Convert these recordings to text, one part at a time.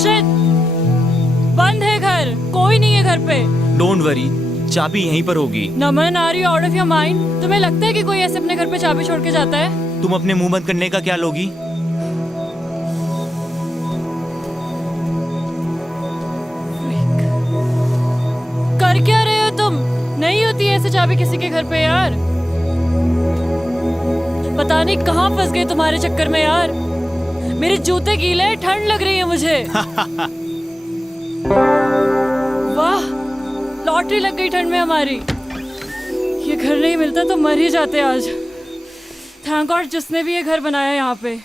Shit! बंद है घर, कोई नहीं है घर पे। डोंट वरी, चाबी यहीं पर होगी। Naman, are you out of your mind? तुम्हें लगता है कि कोई ऐसे अपने घर पे चाबी छोड़ के जाता है? तुम अपने मुंह बंद करने का क्या लोगी? कर क्या रहे हो तुम? नहीं होती ऐसे चाबी किसी के घर पे यार। पता नहीं कहाँ फंस गए तुम्हारे चक्कर में यार। मेरे जूते गीले हैं, ठंड लग रही है मुझे। वाह, लॉटरी लग गई ठंड में हमारी। ये घर नहीं मिलता तो मर ही जाते आज। थैंक गॉड जिसने भी ये घर बनाया यहाँ पे।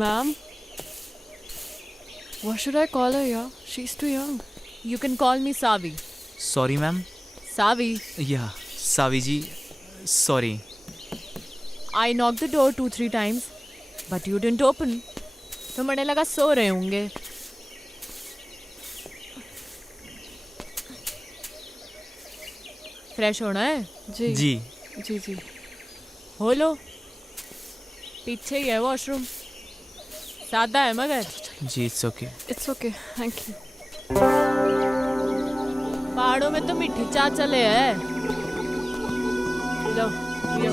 Ma'am, what should I call her? Yeah, she's too young. You can call me Savi. Sorry ma'am. Savi, या सावी जी, sorry. I knocked the door 2-3 times, but you didn't open. तो मुझे लगा सो रहे होंगे। फ्रेश होना है? जी जी जी जी। हो लो, पीछे ही है वॉशरूम। सादा है मगर। जी, it's okay. It's okay, thank you. पहाड़ों में तो मीठी चाय चले है। लो, पियो।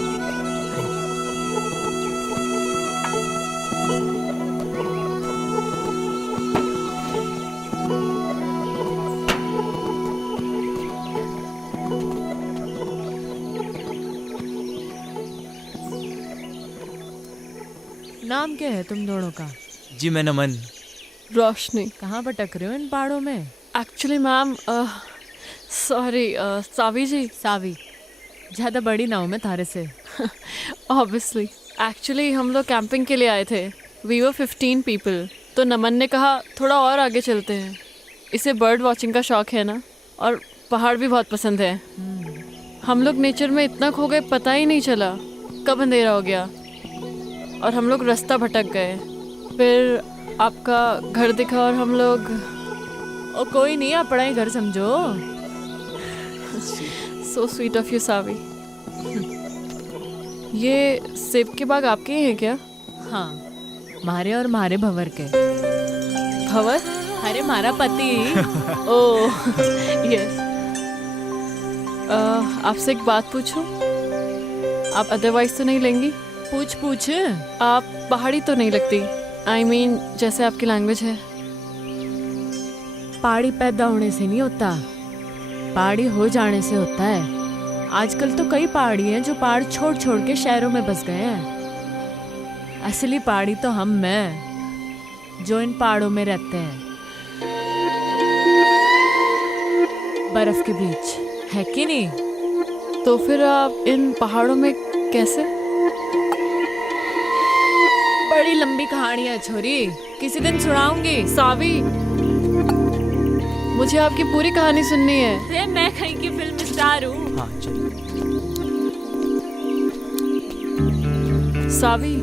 नाम क्या है तुम दोनों का? जी मैं नमन। रोशनी। कहाँ भटक रहे हो इन पहाड़ों में? एक्चुअली मैम, सॉरी, सावी जी। सावी, ज्यादा बड़ी ना हूँ मैं थारे से। ऑब्वियसली। एक्चुअली हम लोग कैंपिंग के लिए आए थे। We were 15 people. तो नमन ने कहा थोड़ा और आगे चलते हैं। इसे बर्ड वॉचिंग का शौक है ना, और पहाड़ भी बहुत पसंद है। हम लोग नेचर में इतना खो गए, पता ही नहीं चला कब अंधेरा हो गया और हम लोग रास्ता भटक गए। फिर आपका घर दिखा और हम लोग। ओ कोई नहीं, अपना ही घर समझो। सो स्वीट ऑफ यू सावी। ये सेब के बाग आपके ही हैं क्या? हाँ, मारे और मारे भंवर के। भंवर? अरे मारा पति। Oh yes. आपसे एक बात पूछूं? आप अदरवाइज तो नहीं लेंगी? पूछ पूछ। आप पहाड़ी तो नहीं लगती। I mean, जैसे आपकी लैंग्वेज है। पहाड़ी पैदा होने से नहीं होता, पहाड़ी हो जाने से होता है। आजकल तो कई पहाड़ी हैं जो पहाड़ छोड़ छोड़ के शहरों में बस गए हैं। असली पहाड़ी तो हम हैं जो इन पहाड़ों में रहते हैं, बर्फ के बीच, है कि नहीं? तो फिर आप इन पहाड़ों में कैसे? बड़ी लंबी कहानी है छोरी, किसी दिन सुनाऊंगी। सावी, मुझे आपकी पूरी कहानी सुननी है। अरे मैं कहीं की फिल्म स्टार हूँ। हाँ चलिए। सावी,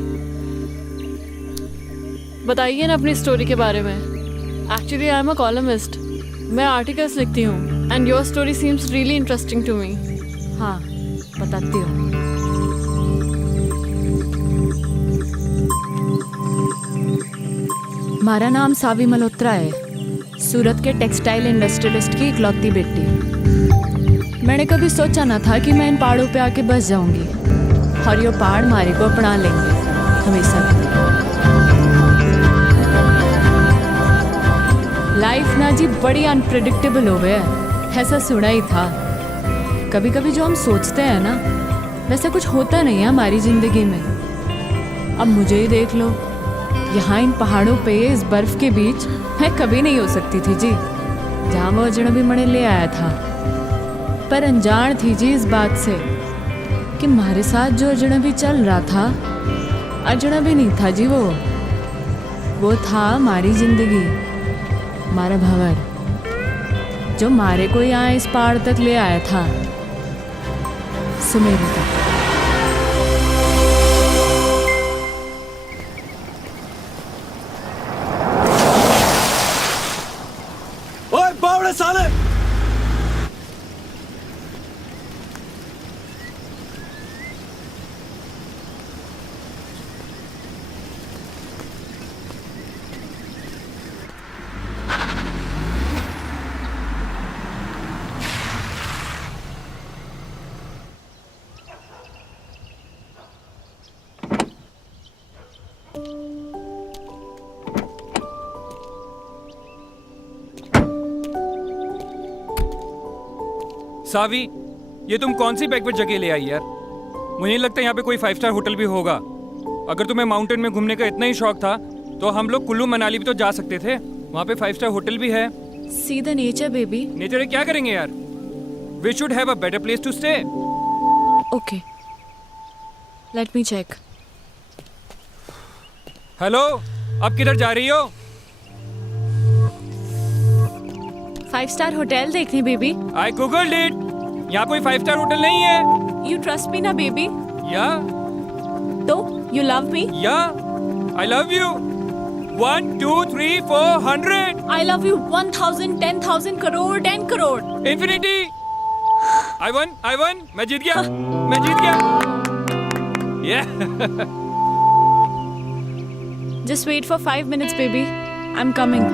बताइए ना अपनी स्टोरी के बारे में। Actually I am a columnist. मैं आर्टिकल्स लिखती हूँ and your story seems really interesting to me. हाँ, बताती हूँ। हमारा नाम सावी मल्होत्रा है, सूरत के टेक्सटाइल इंडस्ट्रियलिस्ट की इकलौती बेटी। मैंने कभी सोचा ना था कि मैं इन पहाड़ों पे आके बस जाऊंगी और ये पहाड़ हमारे को अपना लेंगे हमेशा। लाइफ ना जी बड़ी अनप्रेडिक्टेबल हो गया है, ऐसा सुना ही था। कभी कभी जो हम सोचते हैं ना, वैसा कुछ होता नहीं है हमारी जिंदगी में। अब मुझे ही देख लो, यहाँ इन पहाड़ों पे इस बर्फ के बीच मैं कभी नहीं हो सकती थी जी, जहाँ वो अजनबी मणे ले आया था। पर अनजान थी जी इस बात से कि हमारे साथ जो अजनबी चल रहा था, अजनबी नहीं था जी, वो था हमारी जिंदगी, हमारा भंवर, जो हमारे को यहाँ इस पहाड़ तक ले आया था, सुमेरु तक। साले। सावी, ये तुम कौन सी बैकवेट जगह ले आई यार? मुझे नहीं लगता यहाँ पे कोई 5 स्टार होटल भी होगा। अगर तुम्हें माउंटेन में घूमने का इतना ही शौक था तो हम लोग कुल्लू मनाली भी तो जा सकते थे। वहाँ पे 5 स्टार होटल भी है। See the nature baby. Nature है क्या करेंगे यार? We should have a better place to stay. Okay, let me check. Hello, अब किधर जा रही हो? 5 स्टार होटल देखने बेबी। I googled it. यहाँ कोई 5 स्टार होटल नहीं है। यू ट्रस्ट मी ना बेबी? या तो यू लव मी? या I love you. 1 2 3 4 100 I love you 1000 10,000 crore 10 crore. Infinity. I won मैं जीत गया, मैं जीत गया। Just wait for 5 minutes baby, I'm coming.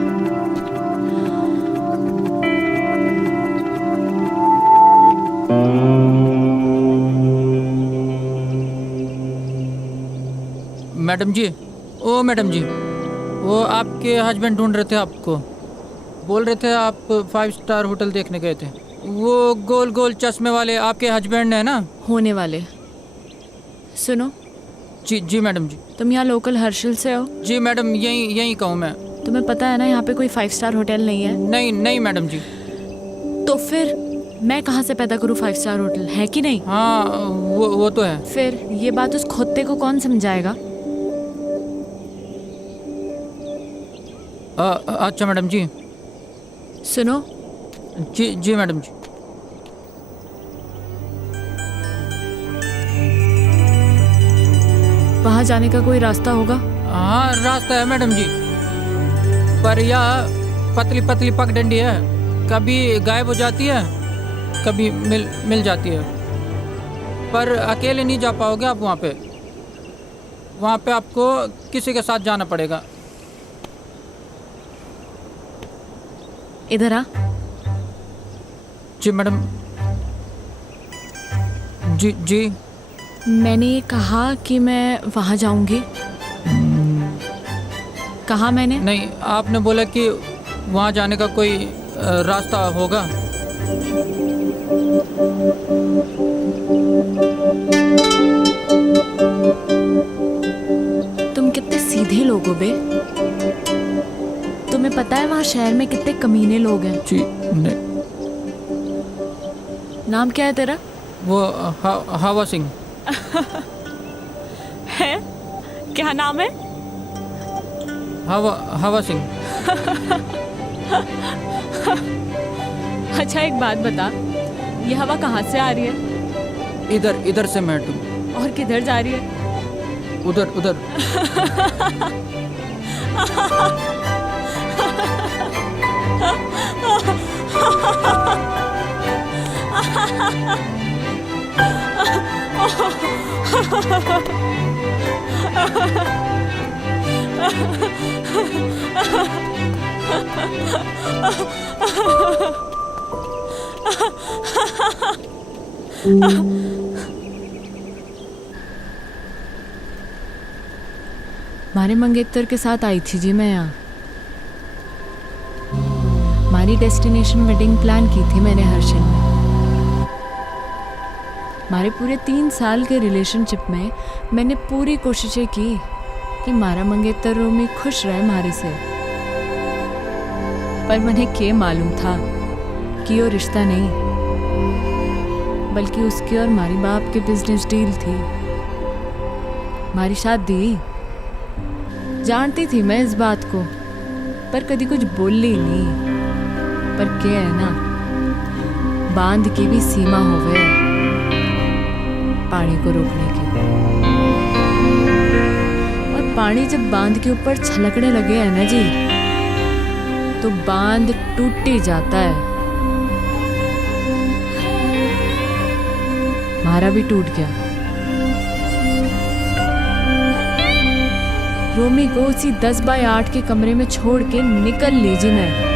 Madam ji, ओ मैडम जी, वो आपके हस्बैंड ढूंढ रहे थे आपको। बोल रहे थे आप 5 स्टार होटल देखने गए थे। वो गोल गोल चश्मे वाले आपके हस्बैंड है ना? होने वाले। सुनो, जी जी मैडम जी। तुम यहाँ लोकल हर्षल से हो? जी मैडम, यहीं कहूँ मैं। तुम्हें पता है ना यहाँ पे कोई 5 स्टार होटल नहीं है? नहीं नहीं मैडम जी। तो फिर मैं कहाँ से पैदा करूँ 5 स्टार होटल, है कि नहीं? हाँ वो तो है। फिर ये बात उस खोते को कौन समझाएगा? अच्छा मैडम जी। सुनो, जी जी मैडम जी। वहाँ जाने का कोई रास्ता होगा? हाँ रास्ता है मैडम जी, पर यह पतली पतली पगडंडी है। कभी गायब हो जाती है, कभी मिल जाती है। पर अकेले नहीं जा पाओगे आप वहाँ पे। वहाँ पे आपको किसी के साथ जाना पड़ेगा। इधर आ। जी मैडम। जी जी। मैंने कहा कि मैं वहाँ जाऊंगी। कहा मैंने? नहीं, आपने बोला कि वहाँ जाने का कोई रास्ता होगा। तुम कितने सीधे लोग हो बे। तुम्हें पता है वहाँ शहर में कितने कमीने लोग हैं? जी नहीं। नाम क्या है तेरा? वो हवा सिंह है? क्या नाम है? हवा सिंह। अच्छा एक बात बता, ये हवा कहाँ से आ रही है? इधर से मैडम। और किधर जा रही है? उधर। मारे मंगेतर के साथ आई थी जी मैं यहाँ। हमारी डेस्टिनेशन वेडिंग प्लान की थी मैंने हर्षल में। हमारे पूरे 3 साल के रिलेशनशिप में मैंने पूरी कोशिशें की कि मारा मंगेतर रोमी खुश रहे हमारे से। पर मुझे क्या मालूम था कि वो रिश्ता नहीं बल्कि उसकी और हमारी बाप की बिजनेस डील थी। हमारी शादी जानती थी मैं इस बात को, पर कभी कुछ बोली नहीं। पर क्या है ना, बांध की भी सीमा होवे पानी को रोकने की। और पानी जब बांध के ऊपर छलकने लगे है ना जी, तो बांध टूट ही जाता है। तुम्हारा भी टूट गया। रोमी को उसी 10 बाय 8 के कमरे में छोड़ के निकल लीजिए मैं।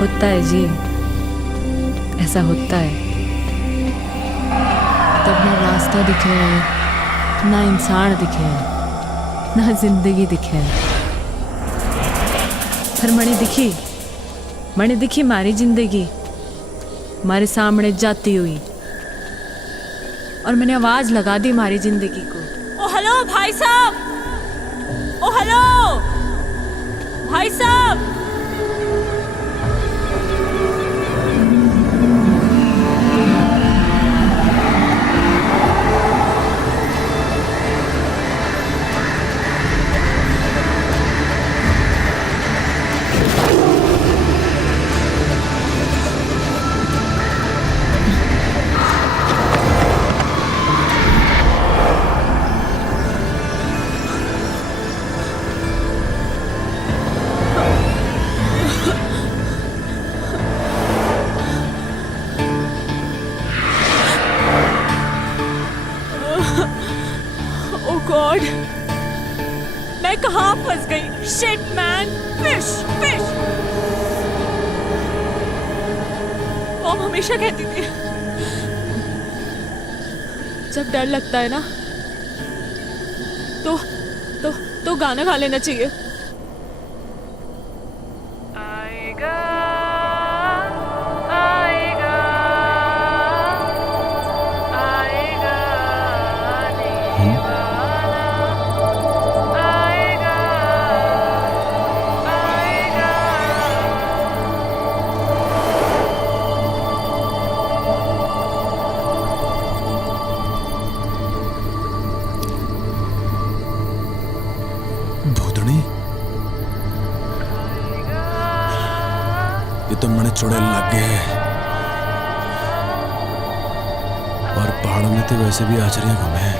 होता है जी, ऐसा होता है। तब ना रास्ता दिखे, ना इंसान दिखे, ना जिंदगी दिखे। पर मने दिखी मारी जिंदगी हमारे सामने जाती हुई, और मैंने आवाज लगा दी मारी जिंदगी को। ओ हेलो भाई साहब, ओ हेलो भाई साहब। गॉड, मैं कहाँ फंस गई? Shit man, fish fish. Mom हमेशा कहती थी जब डर लगता है ना तो गाना गा लेना चाहिए। आएगा आएगा आएगा ये तो मने चुड़ैल लग गए हैं, और पहाड़ों में तो वैसे भी आचरिया कम है।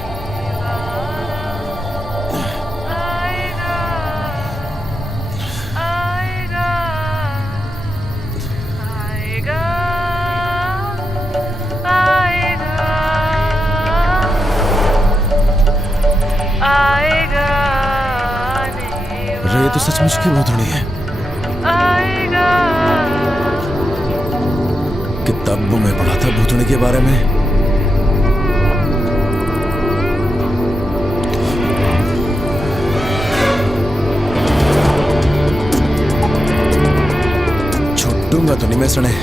अरे ये तो सचमुच की भूतनी है। किताबों में पढ़ा था भूतनी के बारे में। छुट्टूंगा तो नहीं मैं सने।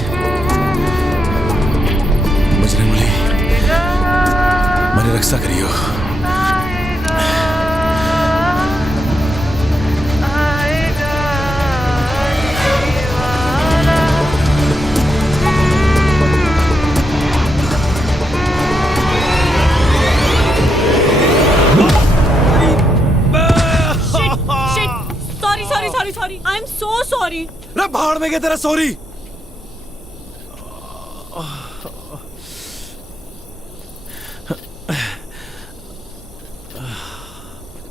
बजरंगबली मेरी रक्षा करियो। Sorry, I am so sorry. रे भाड़ में गया तेरा सॉरी।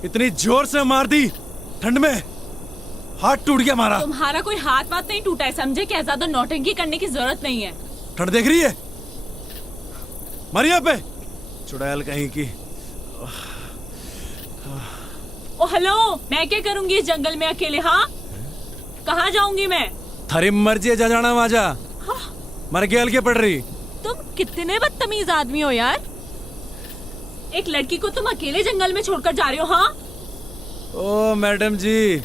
इतनी जोर से मार दी ठंड में, हाथ टूट गया हमारा। तुम्हारा कोई हाथ वाथ नहीं टूटा है, समझे? क्या ज्यादा नौटंकी करने की जरूरत नहीं है। ठंड देख रही है मरिया पे, चुड़ैल कहीं की। ओ हेलो, मैं क्या करूंगी इस जंगल में अकेले? हाँ, कहाँ जाऊंगी मैं? थारी मर्जी है, जा जाना वहां जा। हाँ? मर के हल्के पड़ रही। तुम कितने बदतमीज आदमी हो यार। एक लड़की को तुम अकेले जंगल में छोड़कर जा रहे हो? हाँ? ओ मैडम जी,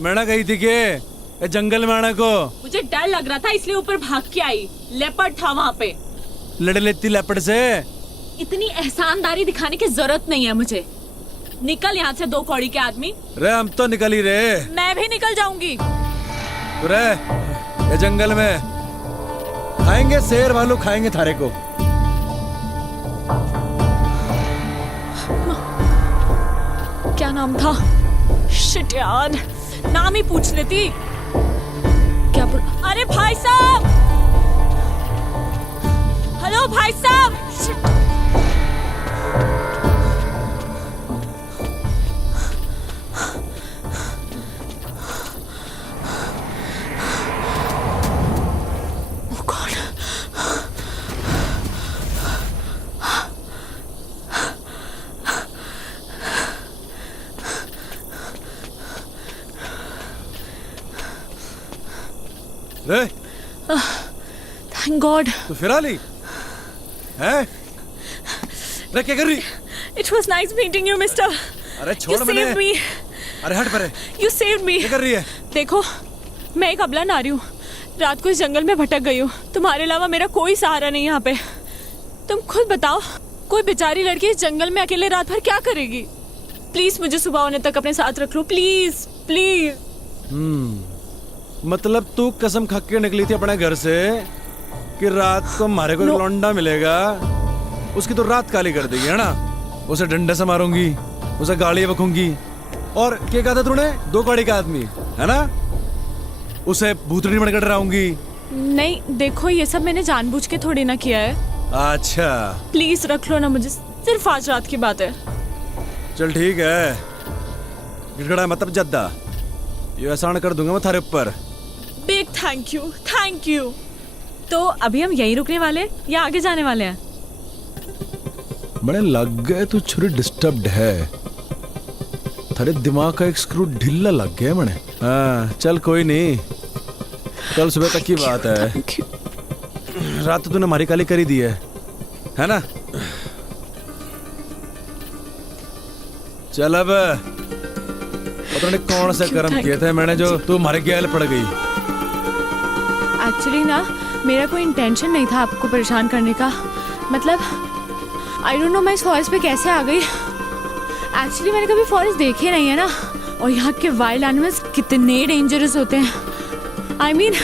मैडम गई थी के जंगल में आने को। मुझे डर लग रहा था इसलिए ऊपर भाग के आई। लेपर्ड था वहाँ पे। लड़ लेती लेपर्ड से। इतनी एहसानदारी दिखाने की जरूरत नहीं है मुझे। निकल यहाँ से, दो कौड़ी के आदमी। रे हम तो निकल ही रहे। मैं भी निकल जाऊंगी। तो रे ये जंगल में खाएंगे, शेर भालू खाएंगे थारे को। क्या नाम था? शिट यार, नाम ही पूछ लेती। क्या अरे भाई साहब, हेलो भाई साहब। रे थैंक गॉड। तू फिर आ ली है? रे क्या कर रही? It was nice meeting you mister. अरे छोड़ You मैंने। saved me. अरे हट परे। You saved me. क्या कर रही है? देखो, मैं एक अबला नारी हूँ, रात को इस जंगल में भटक गई हूँ। तुम्हारे अलावा मेरा कोई सहारा नहीं यहाँ पे। तुम खुद बताओ, कोई बेचारी लड़की इस जंगल में अकेले रात भर क्या करेगी? प्लीज मुझे सुबह होने तक अपने साथ रख लो, प्लीज प्लीज। मतलब तू कसम खा के निकली थी अपने घर से कि रात को हमारे को लौंडा मिलेगा, उसकी तो रात काली कर देगी, है ना? उसे डंडे से मारूंगी, उसे गाली बकूंगी, और क्या कहा था तूने? 2 कौड़ी का आदमी, है ना? उसे भूतनी बनकर डराऊंगी। नहीं देखो, ये सब मैंने जानबूझ के थोड़ी ना किया है। अच्छा प्लीज रख लो ना मुझे, सिर्फ आज रात की बात है। चल ठीक है, गिड़गड़ा मतलब जद्दा, ये एहसान कर दूंगा मैं थारे ऊपर। Big thank you. तो अभी हम यहीं रुकने वाले या आगे जाने वाले हैं? बड़े लग गए तू छुरी डिस्टर्ब्ड है, थारे दिमाग का एक स्क्रू ढीला लग गया मैंने। हाँ चल कोई नहीं, कल सुबह तक की बात है। रात तो तूने हमारी काली करी दी है ना? चल अब पता नहीं कौन से कर्म किए थे मैंने जो तू हमारे गैल पड़ गई। एक्चुअली ना, मेरा कोई इंटेंशन नहीं था आपको परेशान करने का। मतलब आई डोंट नो मैं इस फॉरेस्ट पे कैसे आ गई। एक्चुअली मैंने कभी फॉरेस्ट देखे नहीं है ना, और यहाँ के वाइल्ड एनिमल्स कितने डेंजरस होते हैं। आई मीन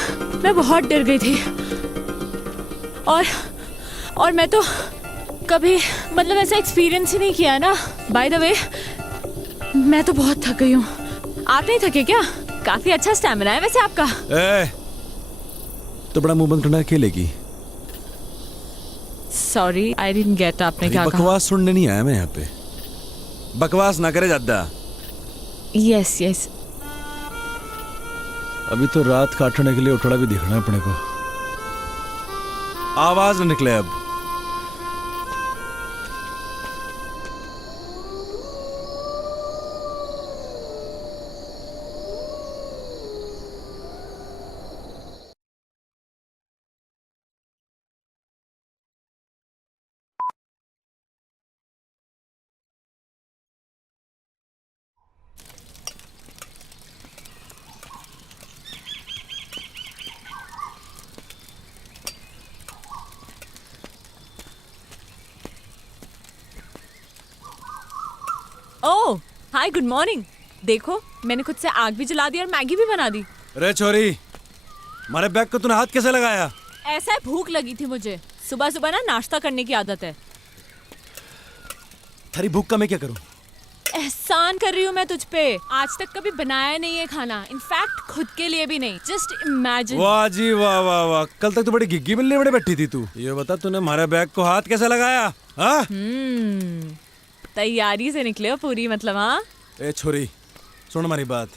मैं बहुत डर गई थी, और मैं तो कभी मतलब ऐसा एक्सपीरियंस ही नहीं किया ना। बाय द वे, मैं तो बहुत थक गई हूँ। आप नहीं थके क्या? काफी अच्छा स्टैमिना है वैसे आपका। तो बड़ा मुंह बंद करना अकेले सॉरी, आई डिडंट गेट। आपने क्या कहा? बकवास सुनने नहीं आया मैं यहाँ पे, बकवास ना करे ज्यादा। यस। अभी तो रात काटने के लिए उठड़ा भी दिखना है अपने को, आवाज न निकले अब। ओह हाय, गुड मॉर्निंग। देखो, मैंने खुद से आग भी जला दी और मैगी भी बना दी। रे छोरी, हमारे बैग को तूने हाथ कैसे लगाया? ऐसा है, भूख लगी थी मुझे। सुबह सुबह ना नाश्ता करने की आदत है। थारी भूख का मैं क्या करूं? एहसान कर रही हूँ मैं तुझ पे। आज तक कभी बनाया नहीं है खाना, इनफैक्ट खुद के लिए भी नहीं। Just imagine. वाह जी वाह वाह वाह, कल तक तो बड़ी घिग्गी मिलने बड़े बैठी थी तू। ये बता तूने हमारे बैग को हाथ कैसे लगाया? हाँ? तैयारी से निकले हो पूरी, मतलब। हाँ ए छोरी, सुन हमारी बात।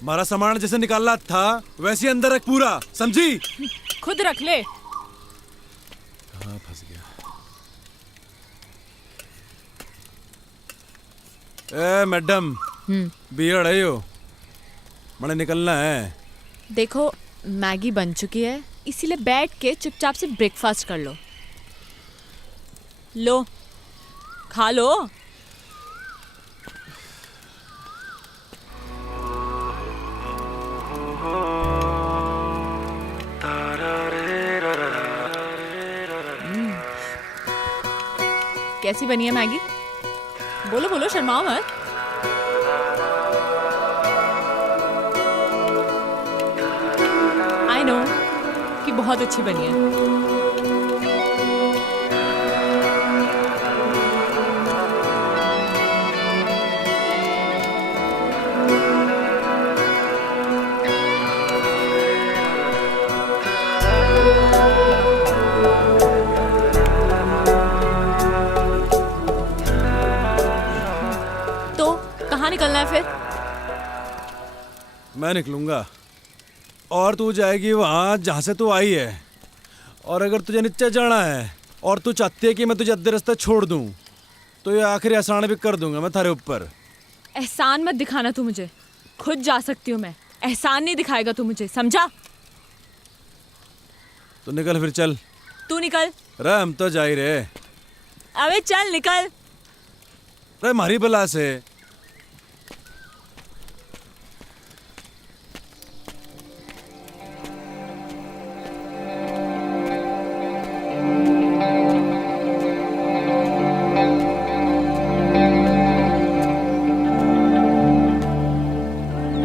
हमारा सामान जैसे निकालना था वैसे अंदर रख पूरा, समझी? खुद रख ले। कहाँ फंस गया? ए मैडम, बियड़ है यो, मैंने निकलना है। देखो, मैगी बन चुकी है, इसीलिए बैठ के चुपचाप से ब्रेकफास्ट कर लो। लो, खा लो। कैसी बनी है मैगी? बोलो बोलो, शर्माओ मत। आई नो कि बहुत अच्छी बनी है। कहाँ निकलना है फिर? मैं निकलूंगा और तू जाएगी वहाँ जहाँ से तू आई है। और अगर तुझे नीचे जाना है और तू चाहती है कि मैं तुझे अद्धे रास्ते छोड़ दूँ तो ये आखिरी एहसान भी कर दूंगा मैं थारे ऊपर। एहसान मत दिखाना तू मुझे, खुद जा सकती हूँ मैं, एहसान नहीं दिखाएगा तू मुझे, समझा? तो निकल फिर चल। तू निकल। रे हम तो जा ही रहे। अबे चल निकल। रे मारी बला से।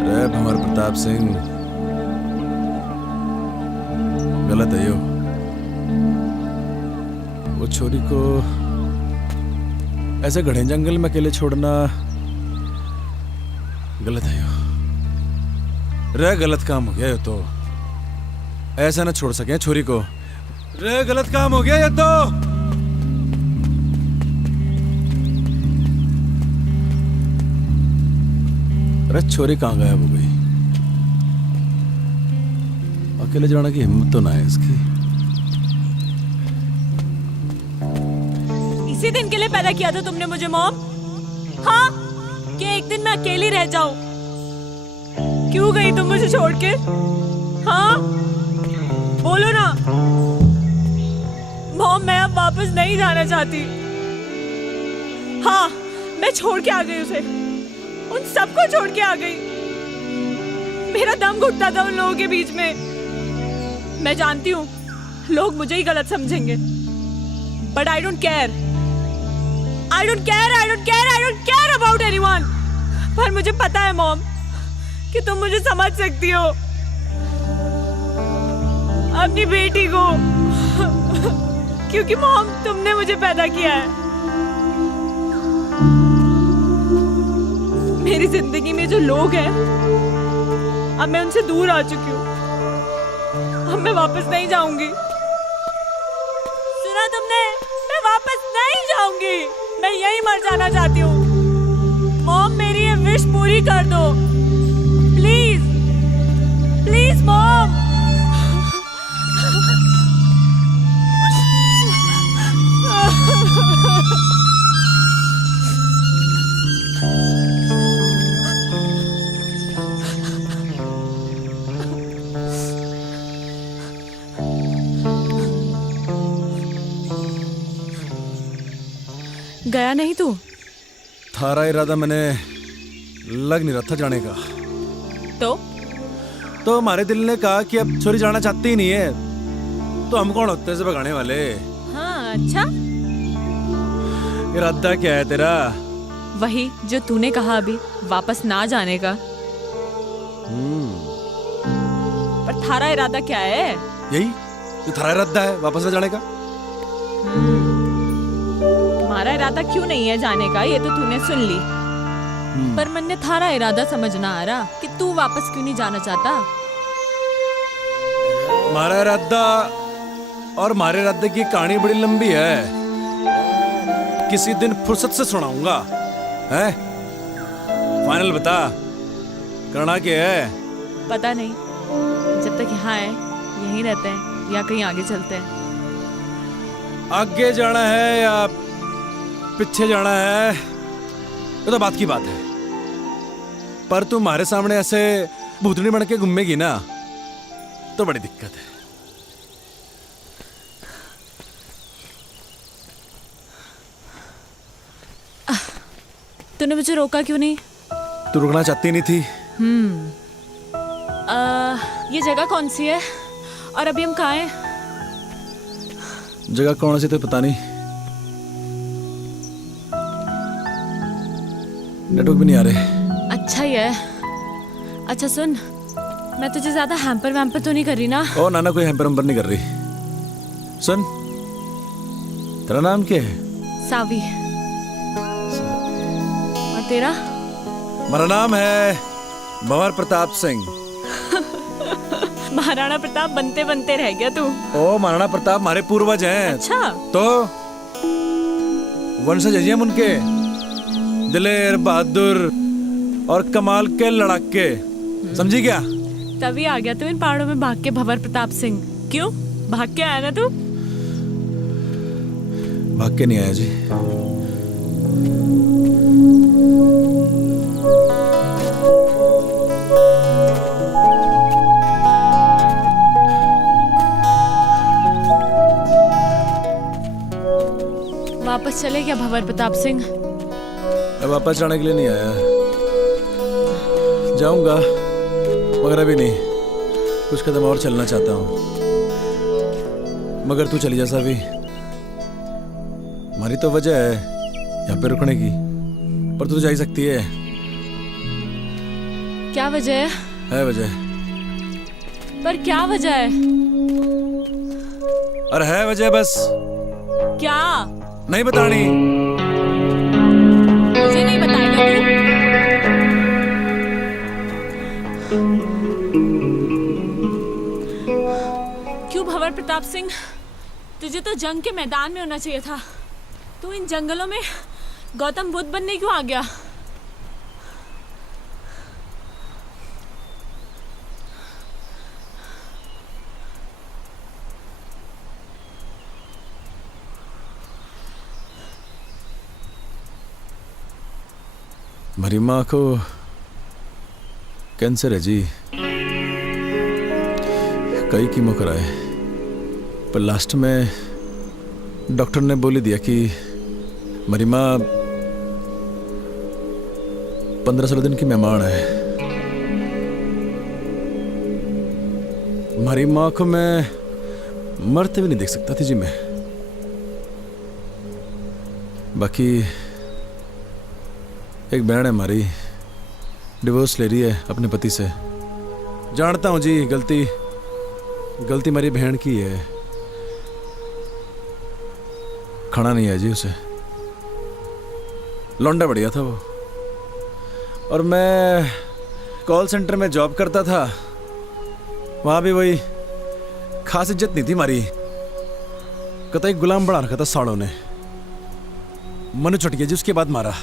रे भंवर प्रताप सिंह, गलत है यो। वो छोरी को ऐसे घने जंगल में अकेले छोड़ना गलत है यो। रे गलत काम हो गया ये तो, ऐसा ना छोड़ सके छोरी को। रे गलत काम हो गया ये तो। अरे छोरी कहाँ गायब हो गई? अकेले जाने की हिम्मत तो ना है इसकी। इसी दिन के लिए पैदा किया था तुमने मुझे मॉम? हाँ, कि एक दिन मैं अकेली रह जाऊं? क्यों गई तुम मुझे छोड़ के? हाँ, बोलो ना। मॉम मैं अब वापस नहीं जाना चाहती। हाँ, मैं छोड़ के आ गई उसे, उन सबको छोड़ के आ गई। मेरा दम घुटता था उन लोगों के बीच में। मैं जानती हूँ लोग मुझे ही गलत समझेंगे, but I don't care. I don't care about anyone. पर मुझे पता है मॉम कि तुम मुझे समझ सकती हो, अपनी बेटी को, क्योंकि मॉम तुमने मुझे पैदा किया है। मेरी जिंदगी में जो लोग हैं अब मैं उनसे दूर आ चुकी हूँ। अब मैं वापस नहीं जाऊंगी। सुना तुमने? मैं वापस नहीं जाऊंगी। मैं यहीं मर जाना चाहती हूँ। मॉम मेरी ये विश पूरी कर दो प्लीज, प्लीज मॉम। गया नहीं तू? थारा इरादा मैंने लग नहीं रहा था जाने का। तो हमारे दिल ने कहा कि अब छोरी जाना चाहती ही नहीं है, तो हम कौन होते हैं भगाने वाले? हाँ अच्छा, इरादा क्या है तेरा? वही जो तूने कहा अभी, वापस ना जाने का। पर थारा इरादा क्या है? यही तो थारा इरादा है, वापस न जाने का। तुम्हारा इरादा क्यों नहीं है जाने का, ये तो तूने सुन ली। पर मन ने थारा इरादा समझना आ रहा कि तू वापस क्यों नहीं जाना चाहता। हमारा इरादा और हमारे इरादे की कहानी बड़ी लंबी है, किसी दिन फुर्सत से सुनाऊंगा। हैं? फाइनल बता, करना क्या है? पता नहीं, जब तक यहाँ है यहीं रहते हैं या कहीं आगे चलते हैं। आगे जाना है या पीछे जाना है ये तो बात की बात है, पर तू हमारे सामने ऐसे भूतनी बन के घूमेगी ना तो बड़ी दिक्कत है। तूने मुझे रोका क्यों नहीं? तू रुकना चाहती नहीं थी। ये जगह कौन सी है और अभी हम कहाँ हैं? जगह कौन सी तो पता नहीं, नेटवर्क भी नहीं आ रहे। अच्छा ही है। अच्छा सुन, मैं तुझे ज्यादा हैम्पर वैम्पर तो नहीं कर रही ना? ओ नाना, कोई हैम्पर वैम्पर नहीं कर रही। सुन, तेरा नाम क्या है? सावी। और तेरा? मेरा नाम है भंवर प्रताप सिंह। महाराणा प्रताप बनते बनते रह गया तू। ओ महाराणा प्रताप हमारे पूर्वज हैं। अच्छा, तो वंशज हैं हम उनके। दिलेर, बहादुर, और कमाल के लड़ाके, समझी क्या? तभी आ गया तू इन पहाड़ों में भाग के भंवर प्रताप सिंह। क्यों भाग के आया ना तू? भाग के नहीं आया जी। वापस चले क्या भंवर प्रताप सिंह? मैं वापस जाने के लिए नहीं आया, जाऊंगा मगर अभी नहीं, कुछ कदम और चलना चाहता हूँ। मगर तू चली जा सावी, हमारी तो वजह है यहाँ पे रुकने की, पर तू तो जा ही सकती है। क्या वजह है वजह, पर क्या वजह है? अरे है वजह, बस क्या? नहीं बतानी। मुझे नहीं बताएगा तू? क्यों भंवर प्रताप सिंह, तुझे तो जंग के मैदान में होना चाहिए था। तू इन जंगलों में गौतम बुद्ध बनने क्यों आ गया? मेरी माँ को कैंसर है जी, कई कीमो कराए, पर लास्ट में डॉक्टर ने बोली दिया कि मेरी माँ 15-16 दिन की मेहमान है। हमारी माँ को मैं मरते भी नहीं देख सकता थी जी मैं। बाकी एक बहन है हमारी, डिवोर्स ले रही है अपने पति से। जानता हूँ जी, गलती मेरी बहन की है, खाना नहीं है जी उसे। लौंडा बढ़िया था वो, और मैं कॉल सेंटर में जॉब करता था, वहाँ भी वही खास इज्जत नहीं थी हमारी, कतई गुलाम बना रखा था साड़ों ने। मनु छुट गया जी उसके बाद मारा,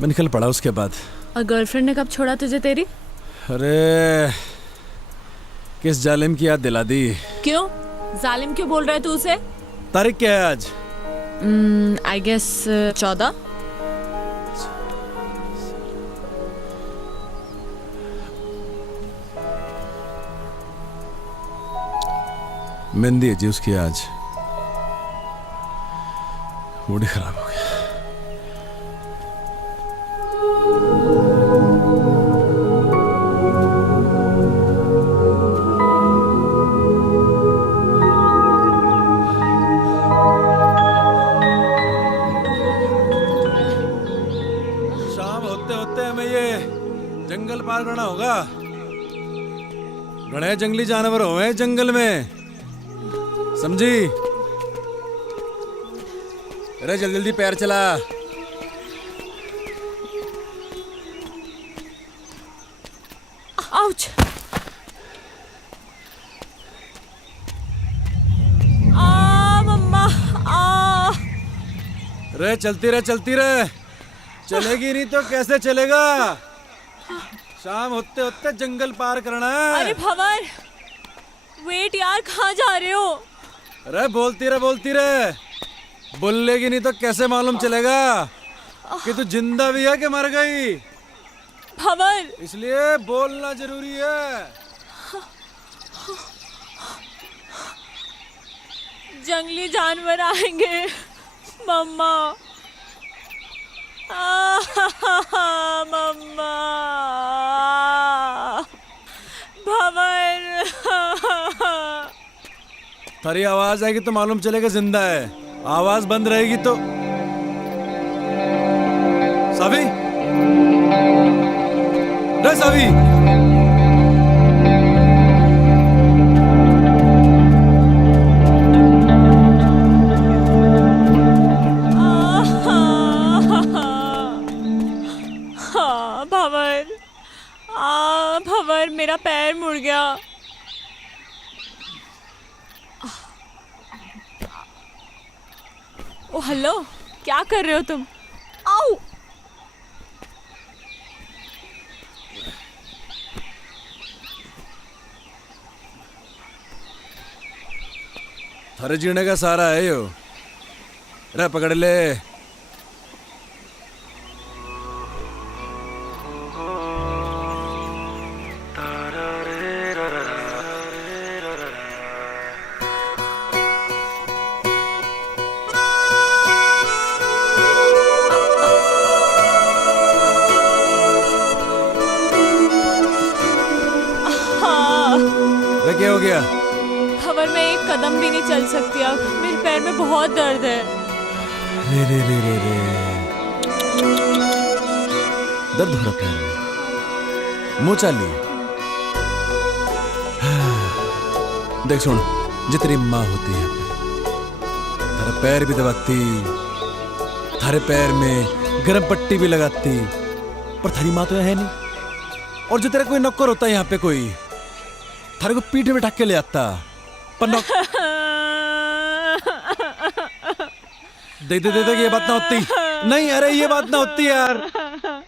मैं निकल पड़ा उसके बाद। और गर्लफ्रेंड ने कब छोड़ा तुझे तेरी? अरे किस जालिम की याद दिला दी। क्यों जालिम क्यों बोल रहा है तू उसे? तारीख क्या है आज? I guess 14। मेहंदी है जी उसकी आज, मूड ही खराब हो गया। शाम होते होते हमें ये जंगल पार करना होगा। घने जंगली जानवर हुए जंगल में, समझी? अरे जल्दी जल्दी पैर चला। आउच! आ मम्मा आ! रे चलती रहे, चलेगी नहीं तो कैसे चलेगा? शाम होते होते जंगल पार करना है। अरे भंवर, वेट यार, कहाँ जा रहे हो? अरे बोलती रहे, बोलेगी नहीं तो कैसे मालूम चलेगा कि तू जिंदा भी है कि मर गई? भंवर, इसलिए बोलना जरूरी है। जंगली जानवर आएंगे मम्मा। मम्मा, भंवर। थारी आवाज आएगी तो मालूम चलेगा जिंदा है, आवाज बंद रहेगी तो। सावी, रे सावी, भंवर, मेरा पैर मुड़ गया। ओ हेलो, क्या कर रहे हो तुम? आओ! थारे जीने का सारा है यो। रे पकड़ ले। रे क्या हो गया? खबर में एक कदम भी नहीं चल सकती अब, मेरे पैर में बहुत दर्द है। रे रे रे रे रे दर्द हो रहा पैर में। मुंह चाली। देख सुन, जितनी माँ होती है थारे पैर भी दबाती, थारे पैर में गर्म पट्टी भी लगाती, पर थारी माँ तो है नहीं। और जो तेरा कोई नौकर होता है यहाँ पे कोई, थारे को पीठ में ढक के ले आता, पर देख देख देख ये बात ना होती। नहीं अरे ये बात ना होती यार।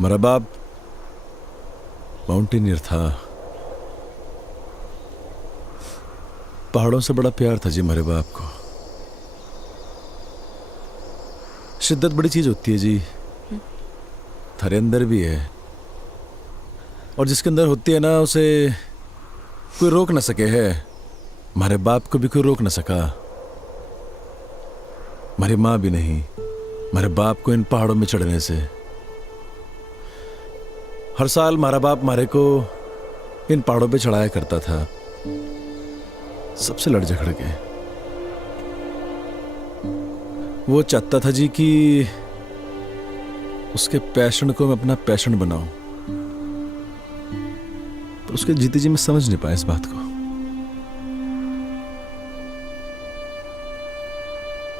मेरा बाप माउंटेनियर था। पहाड़ों से बड़ा प्यार था जी मेरे बाप को। शिद्दत बड़ी चीज होती है जी, थारे अंदर भी है, और जिसके अंदर होती है ना उसे कोई रोक ना सके है। हमारे बाप को भी कोई रोक ना सका, हमारी माँ भी नहीं, हमारे बाप को इन पहाड़ों में चढ़ने से। हर साल हमारा बाप हमारे को इन पहाड़ों पे चढ़ाया करता था, सबसे लड़ झगड़ के। वो चाहता था जी कि उसके पैशन को मैं अपना पैशन बनाऊं, पर उसके जीते जी मैं समझ नहीं पाया इस बात को।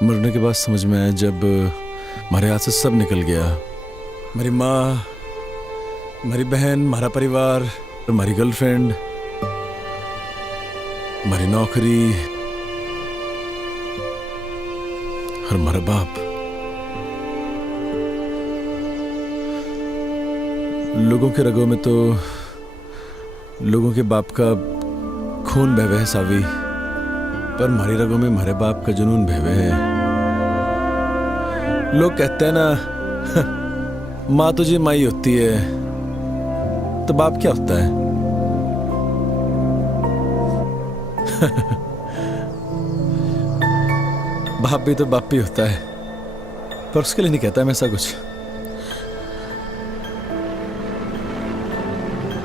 मरने के बाद समझ में आया जब हमारे हाथ से सब निकल गया। मेरी माँ, हमारी बहन, हमारा परिवार, हमारी गर्लफ्रेंड, हमारी नौकरी और हमारा बाप। लोगों के रगों में तो लोगों के बाप का खून बह है सावी, पर हमारी रगों में हमारे बाप का जुनून बह है। लोग कहते हैं ना माँ तुझे माई होती है, तो बाप क्या होता है? बाप भी तो बाप ही होता है, पर उसके लिए नहीं कहता मैं ऐसा कुछ।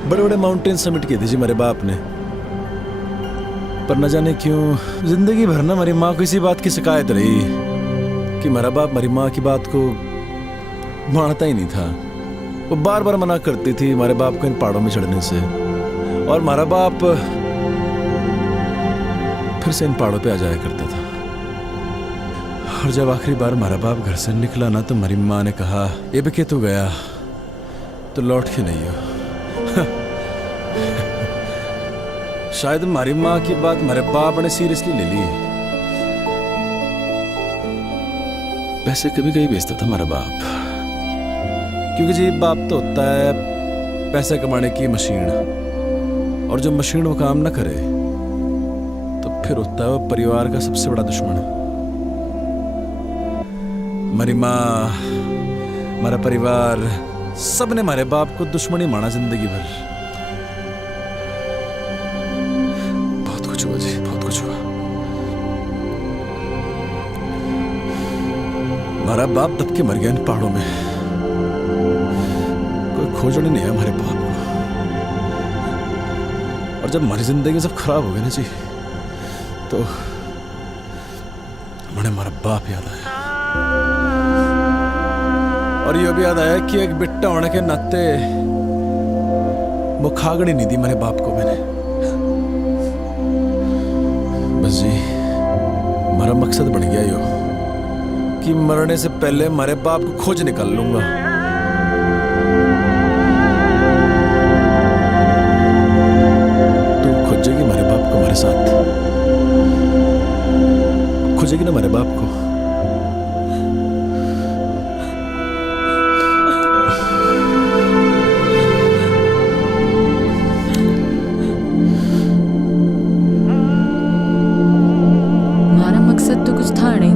बड़े बड़े माउंटेन समिट किए थे जी मेरे बाप ने, पर न जाने क्यों जिंदगी भर ना हमारी माँ को इसी बात की शिकायत रही कि मेरा बाप हमारी माँ की बात को मानता ही नहीं था। वो बार बार मना करती थी हमारे बाप को इन पहाड़ों में चढ़ने से, और हमारा बाप फिर से इन पहाड़ों पे आ जाया करता था। और जब आखिरी बार हमारा बाप घर से निकला ना, तो हमारी माँ ने कहा ये भी तू गया तो लौट के नहीं हो। शायद हमारी माँ की बात हमारे बाप ने सीरियसली ले ली। पैसे कभी कभी बेचता था हमारा बाप, क्योंकि जी बाप तो होता है पैसे कमाने की मशीन, और जब मशीन वो काम ना करे तो फिर होता है वो परिवार का सबसे बड़ा दुश्मन। हमारी माँ, हमारा परिवार, सब ने हमारे बाप को दुश्मनी माना जिंदगी भर। बहुत कुछ हुआ जी, बहुत कुछ हुआ। हमारा बाप दब के मर गया इन पहाड़ों में, कोई खोजने नहीं है हमारे बाप को। और जब हमारी जिंदगी सब खराब हो गई ना जी, तो मुझे हमारा बाप याद आया। और ये भी याद आया कि एक बिट्टा होने के नाते वो खागड़ी नहीं दी मेरे बाप को मैंने। बस जी हमारा मकसद बन गया यो कि मरने से पहले हमारे बाप को खोज निकाल लूंगा। तू खोजेगी हमारे बाप को, हमारे साथ खोजेगी ना हमारे बाप को।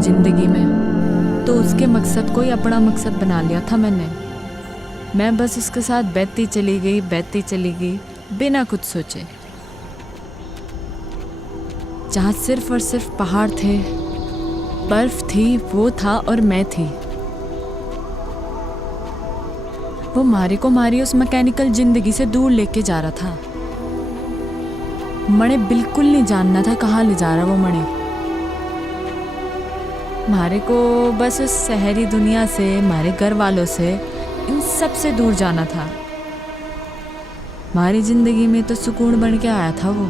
जिंदगी में तो उसके मकसद को ही अपना मकसद बना लिया था मैंने। मैं बस उसके साथ बहती चली गई बिना कुछ सोचे। जहाँ सिर्फ और सिर्फ पहाड़ थे, बर्फ थी, वो था और मैं थी। वो मारी उस मैकेनिकल जिंदगी से दूर लेके जा रहा था। मणे बिल्कुल नहीं जानना था कहाँ ले जा रहा वो मणे। हमारे को बस उस शहरी दुनिया से, हमारे घर वालों से, इन सब से दूर जाना था। हमारी जिंदगी में तो सुकून बन के आया था वो,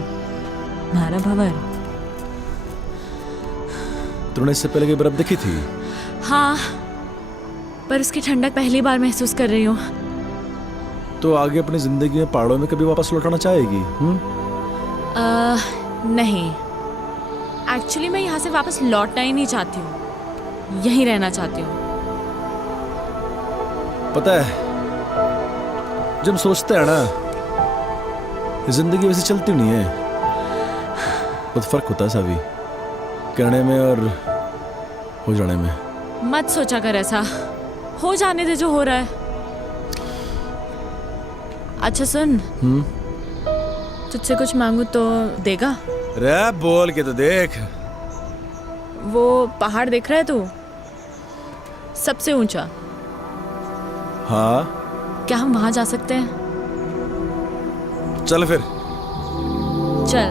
हमारा भंवर। तूने इससे पहले की बर्फ देखी थी? हाँ, पर उसकी ठंडक पहली बार महसूस कर रही हूँ। तो आगे अपनी जिंदगी में पहाड़ों में कभी वापस लौटाना चाहेगी? नहीं, एक्चुअली मैं यहाँ से वापस लौटना ही नहीं चाहती हूँ, यहीं रहना चाहती हूँ। पता है जब सोचते हैं ना जिंदगी वैसे चलती नहीं है, बहुत फर्क होता है सावी, कहने में और हो जाने में। मत सोचा कर ऐसा, हो जाने दे जो हो रहा है। अच्छा सुन, तुझसे कुछ मांगू तो देगा? रे बोल के तो देख। वो पहाड़ देख रहा है तू, सबसे ऊंचा? हाँ क्या हम वहां जा सकते हैं? चल फिर। चल।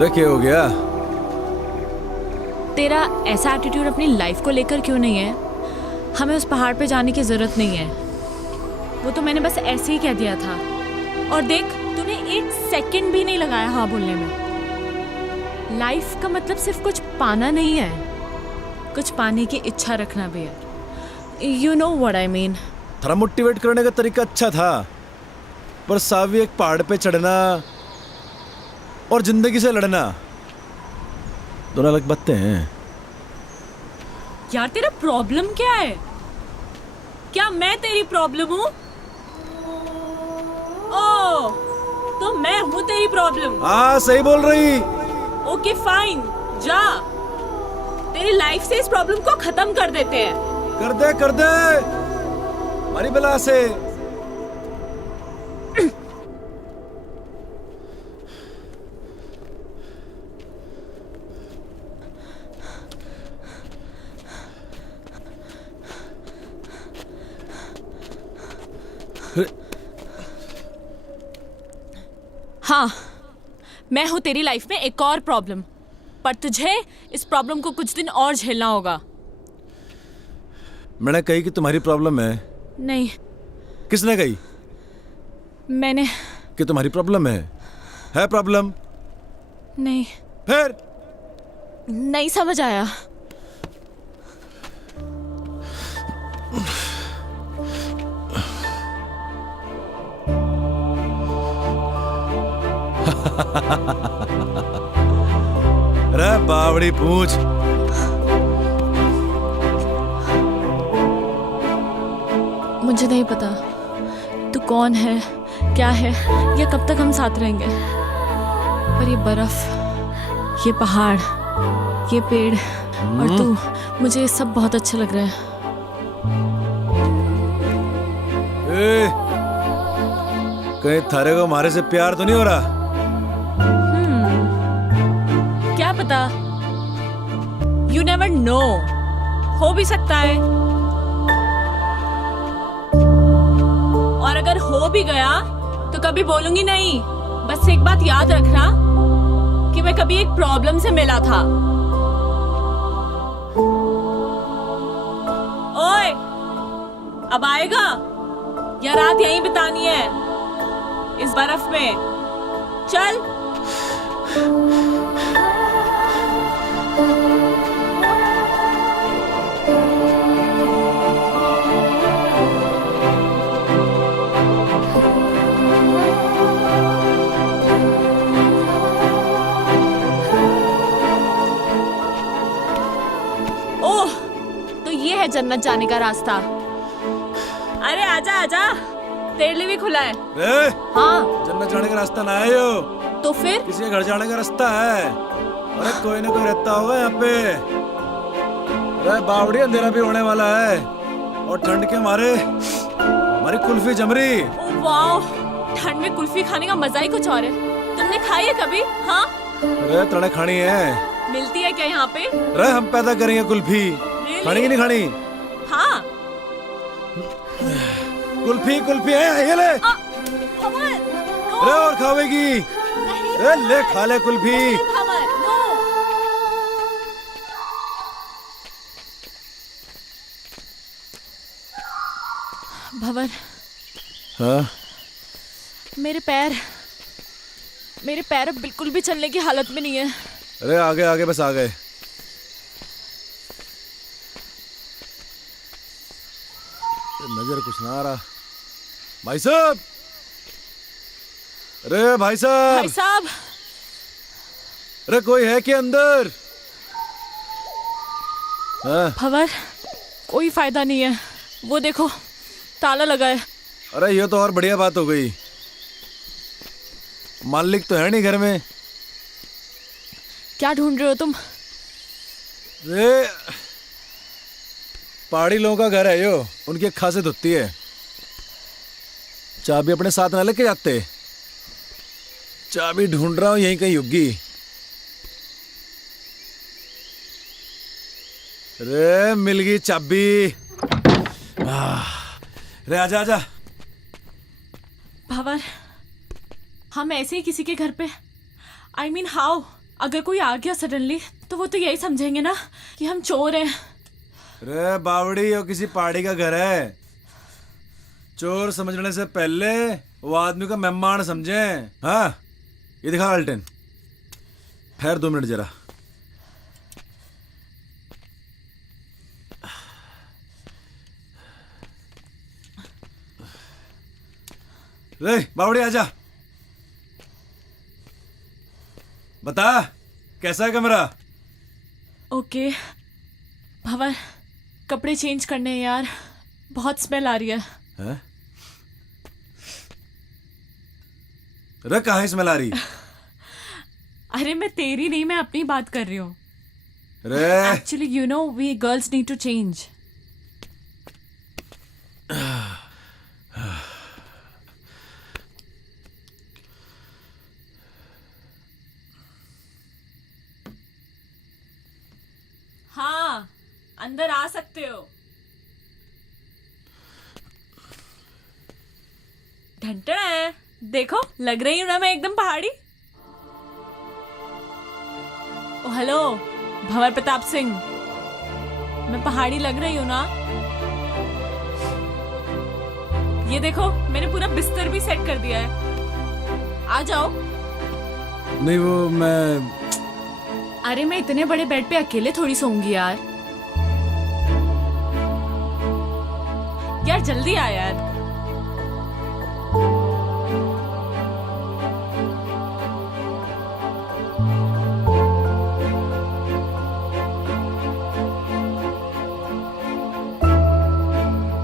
रे क्या हो गया? तेरा ऐसा एटीट्यूड अपनी लाइफ को लेकर क्यों नहीं है? हमें उस पहाड़ पे जाने की जरूरत नहीं है, वो तो मैंने बस ऐसे ही कह दिया था। और देख, तूने 1 सेकंड भी नहीं लगाया हाँ बोलने में। लाइफ का मतलब सिर्फ कुछ पाना नहीं है, कुछ पाने की इच्छा रखना भी है। You know what I mean. थोड़ा मोटिवेट करने का तरीका अच्छा था, पर सावी एक पहाड़ पे चढ़ना और जिंदगी से लड़ना दोनों अलग बातें हैं। यार तेरा प्रॉब्लम क्या है? क्या मैं तेरी प्रॉब्लम हूँ? ओह, तो मैं हूँ तेरी प्रॉब्लम? हाँ सही बोल रही। ओके फाइन, जा, तेरी लाइफ से इस प्रॉब्लम को खत्म कर देते हैं। कर दे हमारी बला से। हाँ, मैं हूँ तेरी लाइफ में एक और प्रॉब्लम, पर तुझे इस प्रॉब्लम को कुछ दिन और झेलना होगा। मैंने कही कि तुम्हारी प्रॉब्लम है? नहीं, किसने कही मैंने कि तुम्हारी प्रॉब्लम है प्रॉब्लम? नहीं, फिर नहीं समझ आया। रे बावड़ी पूछ। मुझे नहीं पता तू कौन है, क्या है, या कब तक हम साथ रहेंगे, पर ये बर्फ, ये पहाड़, ये पेड़ और तू, मुझे ये सब बहुत अच्छा लग रहा है। ए, कहीं थारे को हमारे से प्यार तो नहीं हो रहा? क्या पता, यू नेवर नो, हो भी सकता है। और अगर हो भी गया तो कभी बोलूंगी नहीं। बस एक बात याद रखना कि मैं कभी एक प्रॉब्लम से मिला था। ओए, अब आएगा या रात यहीं बितानी है इस बर्फ में? चल। ओह, तो ये है जन्नत जाने का रास्ता। अरे आजा आजा, तेरे लिए भी खुला है। ए, हाँ जन्नत जाने का रास्ता ना है यो, तो फिर? किसी के घर जाने का रास्ता है। अरे कोई ना कोई रहता होगा यहाँ पे। अरे बावड़ी, अंधेरा भी होने वाला है और ठंड के मारे हमारी कुल्फी जम रही। ओह वाह, ठंड में कुल्फी खाने का मजा ही कुछ और है। तुमने खाई है कभी? हाँ, अरे तड़े खानी है। मिलती है क्या यहाँ पे? अरे हम पैदा करेंगे कुल्फी। खानी की नहीं खानी? हाँ। कुल्फी है, ये ले। भंवर, नो, अरे और खावेगी? नहीं, अरे ले, खा ले कुल्फी। भंवर, नो। भंवर, हाँ मेरे पैर अब बिल्कुल भी चलने की हालत में नहीं है। अरे आगे बस आ गए। नजर कुछ ना आ रहा। भाई साहब, अरे भाई साहब। भाई साहब, अरे कोई है क्या अंदर? हाँ भंवर, कोई फायदा नहीं है। वो देखो, ताला लगा है। अरे ये तो और बढ़िया बात हो गई। मालिक तो है नहीं घर में। क्या ढूंढ रहे हो तुम? रे पहाड़ी लोगों का घर है यो, उनकी एक खासियत होती है, चाबी अपने साथ ना लेके जाते। चाबी ढूंढ रहा हूं, यहीं कहीं होगी। रे मिल गई चाबी। रे आजा आजा। भंवर, हम ऐसे ही किसी के घर पे, आई मीन हाउ, अगर कोई आ गया सडनली तो वो तो यही समझेंगे ना कि हम चोर हैं। रे बावड़ी, ये किसी पहाड़ी का घर है। चोर समझने से पहले वो आदमी को मेहमान समझे। हाँ, ये दिखा अल्टन। ठहर 2 मिनट जरा। रे बावड़ी आजा, बता कैसा है कमरा? ओके भंवर, कपड़े चेंज करने हैं यार, बहुत स्मेल आ रही है। हैं? रे कहाँ स्मेल आ रही? अरे मैं तेरी नहीं, मैं अपनी बात कर रही हूँ। रे actually you know we girls need to change. हाँ, अंदर आ सकते हो। ढंटना है, देखो लग रही हूँ ना मैं एकदम पहाड़ी। ओ हेलो भंवर प्रताप सिंह, मैं पहाड़ी लग रही हूँ ना? ये देखो मैंने पूरा बिस्तर भी सेट कर दिया है, आ जाओ। नहीं वो मैं, अरे मैं इतने बड़े बेड पे अकेले थोड़ी सोऊंगी यार। यार जल्दी आ यार।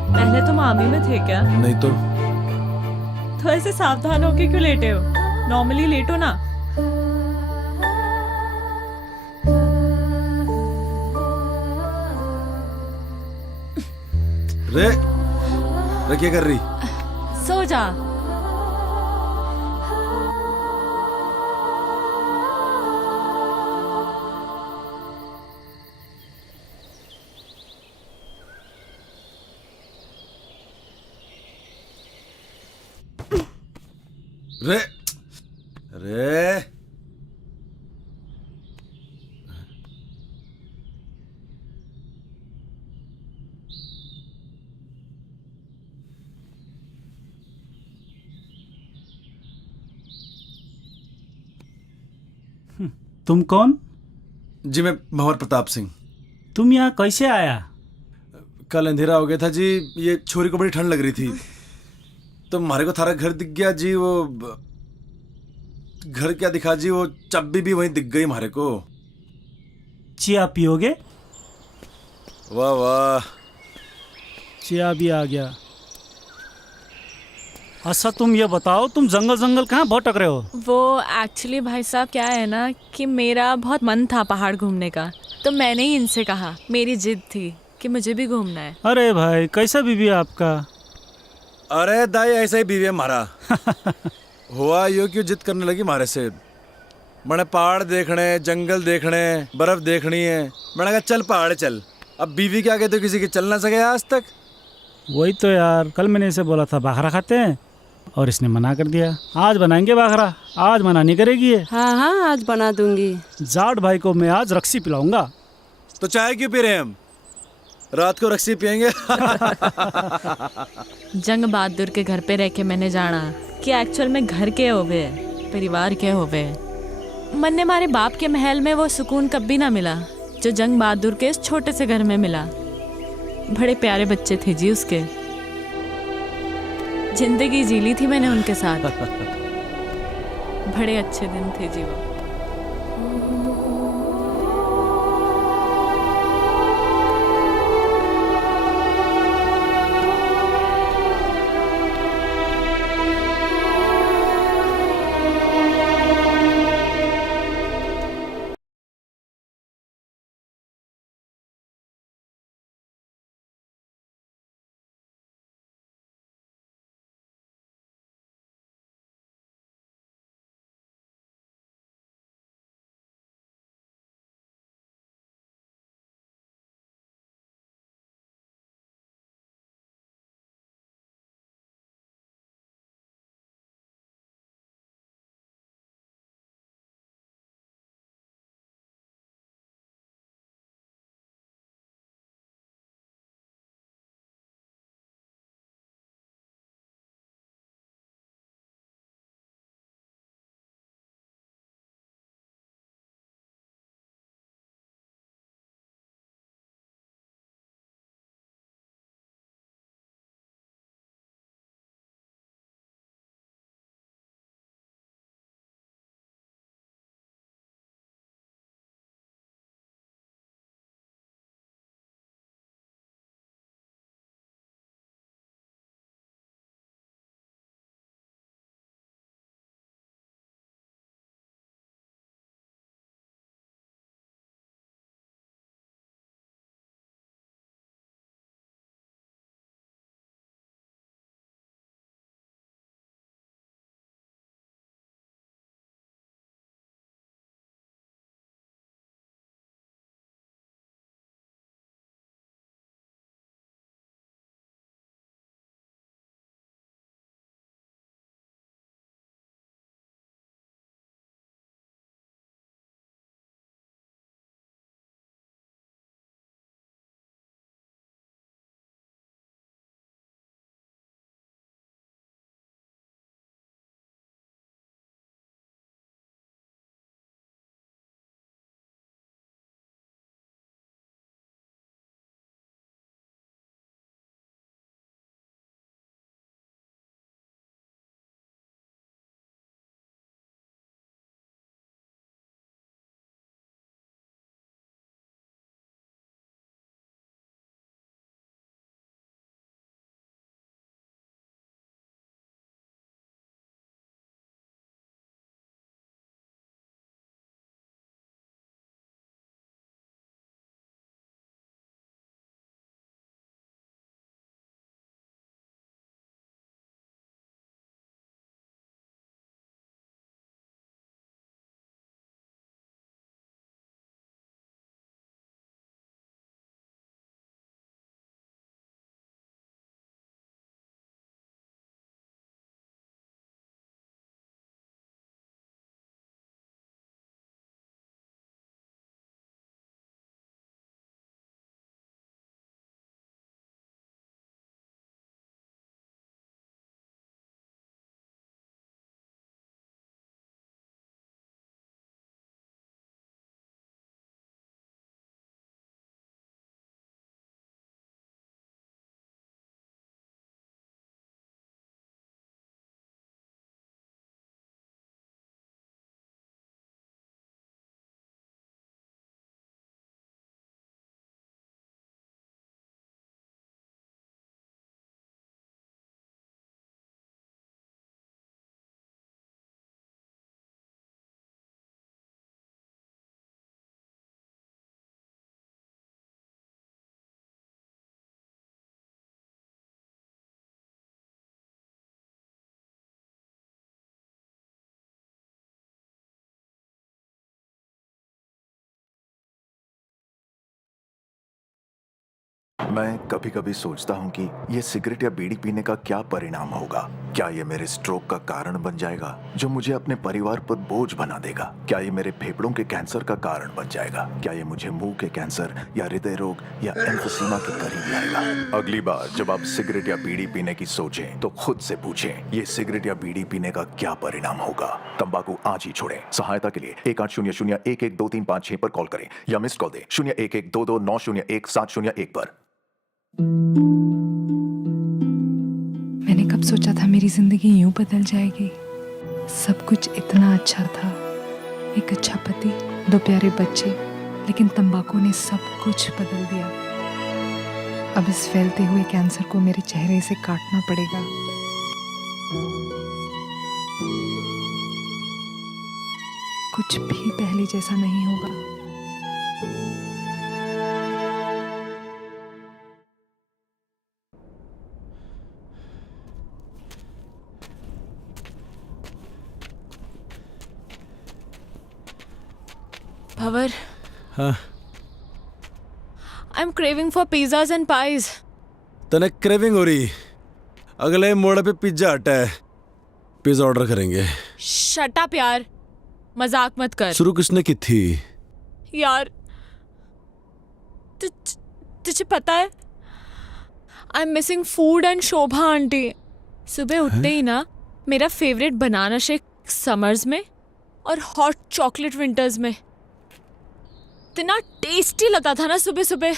पहले तुम आर्मी में थे क्या? नहीं तो ऐसे सावधान होके क्यों लेटे हो? नॉर्मली लेटो ना। रे रे क्या कर रही? सो जा। रे रे तुम कौन? जी मैं भंवर प्रताप सिंह। तुम यहाँ कैसे आया? कल अंधेरा हो गया था जी, ये छोरी को बड़ी ठंड लग रही थी तो हमारे को थारा घर दिख गया जी। वो घर क्या दिखा जी, वो चाबी भी वहीं दिख गई हमारे को। चिया पियोगे? वाह वाह, चिया भी आ गया। अच्छा तुम ये बताओ, तुम जंगल जंगल कहाँ भटक रहे हो? वो एक्चुअली भाई साहब क्या है ना कि मेरा बहुत मन था पहाड़ घूमने का, तो मैंने ही इनसे कहा, मेरी जिद थी कि मुझे भी घूमना है। अरे भाई कैसा बीवी है आपका? अरे दाई ऐसा ही बीवी है हमारा। हुआ यो क्यों जिद करने लगी हमारे से? मैंने पहाड़ देखने, जंगल देखने, बर्फ देखनी है। मैंने कहा चल पहाड़ चल। अब बीवी के आगे तो किसी के चल ना सके आज तक। वही तो यार, कल मैंने इसे बोला था बाखरा खाते हैं और इसने मना कर दिया। आज बनाएंगे बाखरा, आज मना नहीं करेगी ये। हाँ हाँ आज बना दूंगी। जाट भाई को मैं आज रक्सी पिलाऊंगा। तो चाय क्यों पी रहे हैं हम? रात को रक्सी पियेंगे। जंग बहादुर के घर पे रह के मैंने जाना कि एक्चुअल में घर के होवे, परिवार के होवे। मन ने हमारे बाप के महल में वो सुकून कभी ना मिला जो जंग बहादुर के इस छोटे से घर में मिला। बड़े प्यारे बच्चे थे जी उसके, जिंदगी जी ली थी मैंने उनके साथ। बड़े अच्छे दिन थे जी वो। मैं कभी कभी सोचता हूँ कि ये सिगरेट या बीड़ी पीने का क्या परिणाम होगा। क्या ये मेरे स्ट्रोक का कारण बन जाएगा जो मुझे अपने परिवार पर बोझ बना देगा? क्या ये मेरे फेफड़ों के कैंसर का कारण बन जाएगा? क्या ये मुझे मुंह के कैंसर या हृदय रोग या एम्फीसीमा के करीब लाएगा? अगली बार जब आप सिगरेट या बीड़ी पीने की सोचें तो खुद से पूछें, ये सिगरेट या बीड़ी पीने का क्या परिणाम होगा? तंबाकू आज ही छोड़ें। सहायता के लिए 1800-112356 पर कॉल करें या मिस्ड कॉल दें 01122901 पर। मैंने कब सोचा था मेरी जिंदगी यूं बदल जाएगी। सब कुछ इतना अच्छा था, एक अच्छा पति, 2 प्यारे बच्चे, लेकिन तंबाकू ने सब कुछ बदल दिया। अब इस फैलते हुए कैंसर को मेरे चेहरे से काटना पड़ेगा। कुछ भी पहले जैसा नहीं होगा। Bhavar, हाँ I'm craving for pizzas and pies. तने क्रेविंग हो रही? अगले मोड़ पे पिज्जा हट है, पिज्जा ऑर्डर करेंगे। Shut up यार, मजाक मत कर। शुरू किसने की थी? यार तुझे पता है I'm missing food and Shobha aunty. सुबह उठते ही ना मेरा फेवरेट बनाना शेक समर्स में और हॉट चॉकलेट विंटर्स में। इतना टेस्टी लगता था ना सुबह सुबह।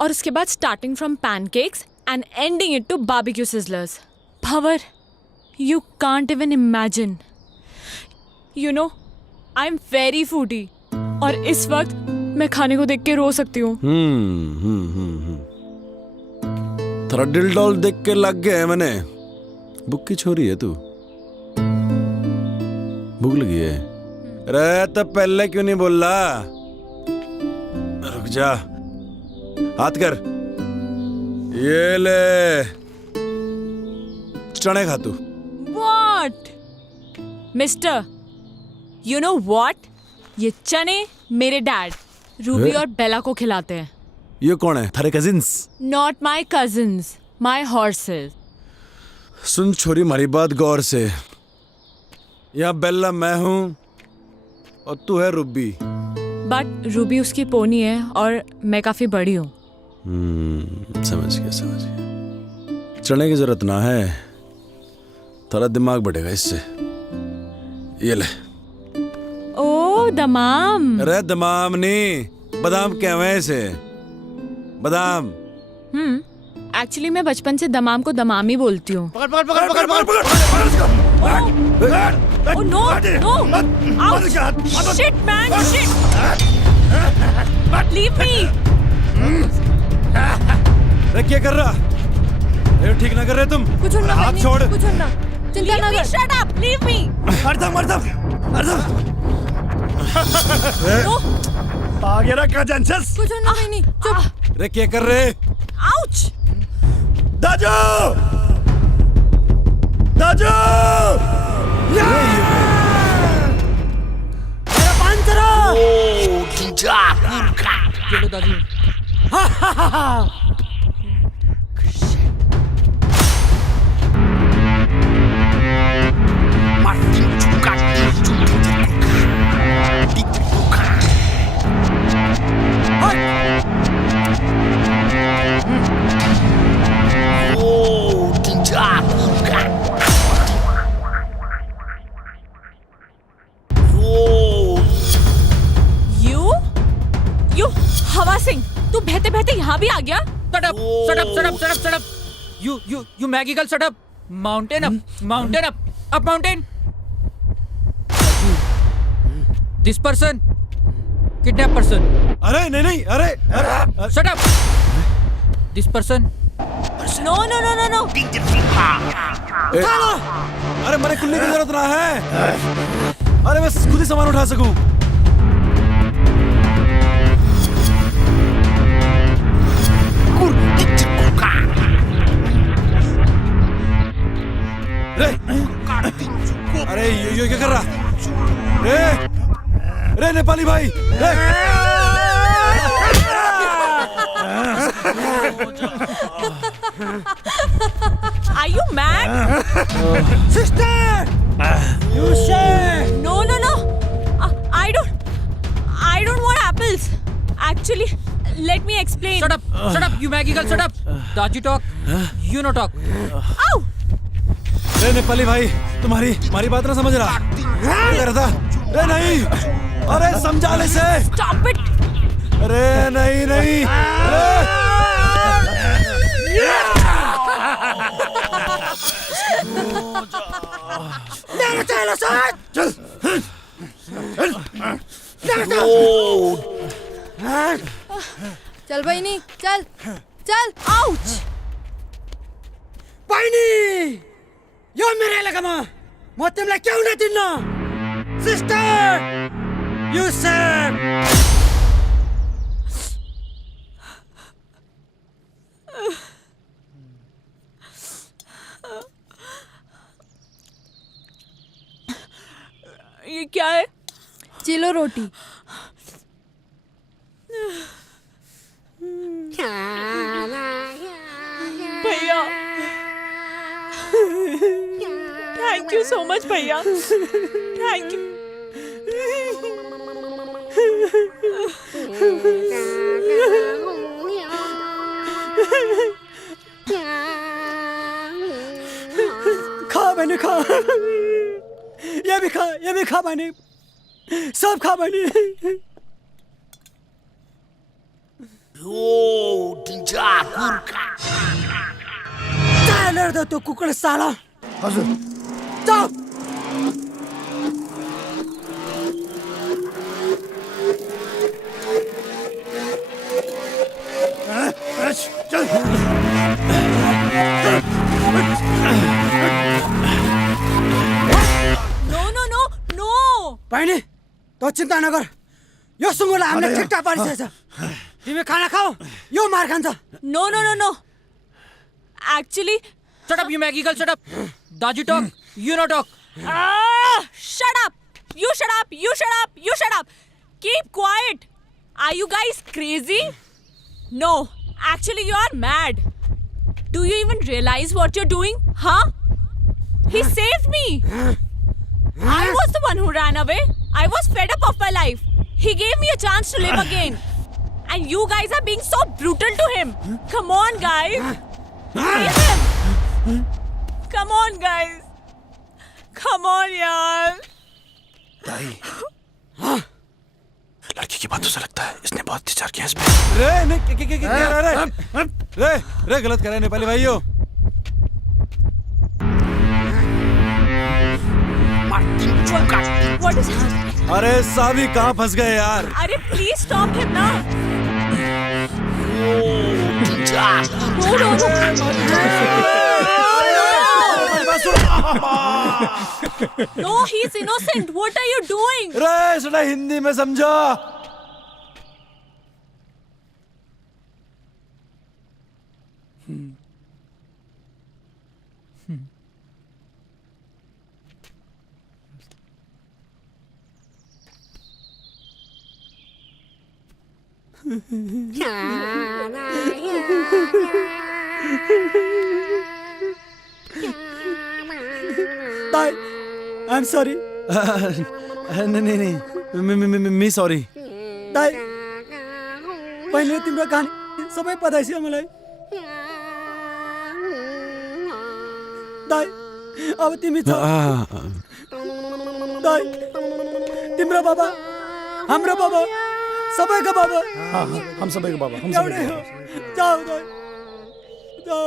और उसके बाद starting from pancakes and ending it to barbecue sizzlers. Bhanwar, you can't even imagine. You know, I am very foodie और इस वक्त मैं खाने को देख के रो सकती हूँ। थोड़ा दिल डॉल देख के लग गया है मैंने। बुक की छोरी है तू? भूख लगी है? अरे तो पहले क्यों नहीं बोल रहा? रुक जा, हाथ कर, ये ले चने खा तू। What? Mister, you know what? ये चने मेरे डैड रूबी और बेला को खिलाते हैं। ये कौन है? थारे cousins? Not my cousins, my horses. सुन छोरी, हमारी बात गौर से। यहाँ बेला मैं हूँ और तू है रूबी। बट रूबी उसकी पोनी है और मैं काफी बड़ी हूँ। समझ गया। चने की जरूरत ना है, थोड़ा दिमाग बढ़ेगा इससे। ये ले। ओ दमाम। अरे दमाम नहीं, बादाम कहवे हैं इसे, बादाम। एक्चुअली मैं बचपन से दमाम को दमाम ही बोलती हूँ। पकड़। Oh no! No! Ouch! Shit, man! Shit! Leave me! अरे क्या कर रहा? ये ठीक ना कर रहे तुम? कुछ ना, हाथ छोड़। कुछ ना। चिंता ना कर। Shut up! Leave me! मर दम। आ गया ना का जेंसस? कुछ ना नहीं। चुप। अरे क्या कर रहे? Ouch! दाजू! मेरा पान करो! चलो दादी। हवा सिंह, तू बहते बहते यहाँ भी आ गया? Shut up! You Maggie girl, shut up! Mountain up! Up mountain! This person, kidnap person. अरे नहीं, अरे। Shut up! This person. No. अरे मेरे कुल्ली की जरूरत ना है। अरे मैं खुद ही सामान उठा सकूं। अरे ये क्या कर रहा? रे नेपाली भाई, Are you mad? Sister! You say! No, no, no. I don't want apples. Actually, let me explain. Shut up, you Maggie girl, shut up. Dodgy talk, you no talk. Ow! रे नेपाली भाई, तुम्हारी बात ना समझ रहा। क्या कर रहा था? रे नहीं, अरे समझा ले से। Stop it! अरे नहीं नहीं। चल बहिनी चल चल Ouch! बहिनी यो मेरो एलेकामा म तिमीलाई के हुन दिन्न सिस्टर यु सेभ ये क्या है? चिलो रोटी भैया, थैंक यू सो मच भैया, थैंक यू। खा बहिनी खा ये भी खा बहिनी सब खा बहिनी चालेर दो तो कुकुर साला हजुर जाऊ No, no, no, no! बहिनी तो चिन्ता नगर यो सुँगुरलाई हामीले ठिकठाक पारिसकेको छ तिमी खाना खाऊ यो मार खान्छ No, no, no, no. Actually, Shut up, you Maggie girl, shut up. Dodgy talk, you no talk. shut up! You shut up! You shut up! You shut up! Keep quiet! Are you guys crazy? No, actually you are mad. Do you even realize what you're doing? Huh? He saved me! I was the one who ran away. I was fed up of my life. He gave me a chance to live again. And you guys are being so brutal to him. Come on, guys. Leave him. Come on, guys. Come on, yaar. दाई लड़की की बातों से लगता है इसने बहुत विचार किया इस पे। रे नहीं रे गलत कर रहे हैं नेपाली भाइयों। What is happening? अरे साभी कहाँ फंस गए यार? अरे please stop him now. No, he's innocent. What are you doing? रे सुना हिंदी में समझो। दाई आई एम सॉरी नहीं मी सॉरी। दाई पहिले तिम्रो कहानी सबै पता छ मलाई दाई अब तिमी छ दाई तिम्रो बाबा हाम्रो बाबा सबैको बाबा हम सबैको बाबा हम एउटै हो जाऊ दाई जाऊ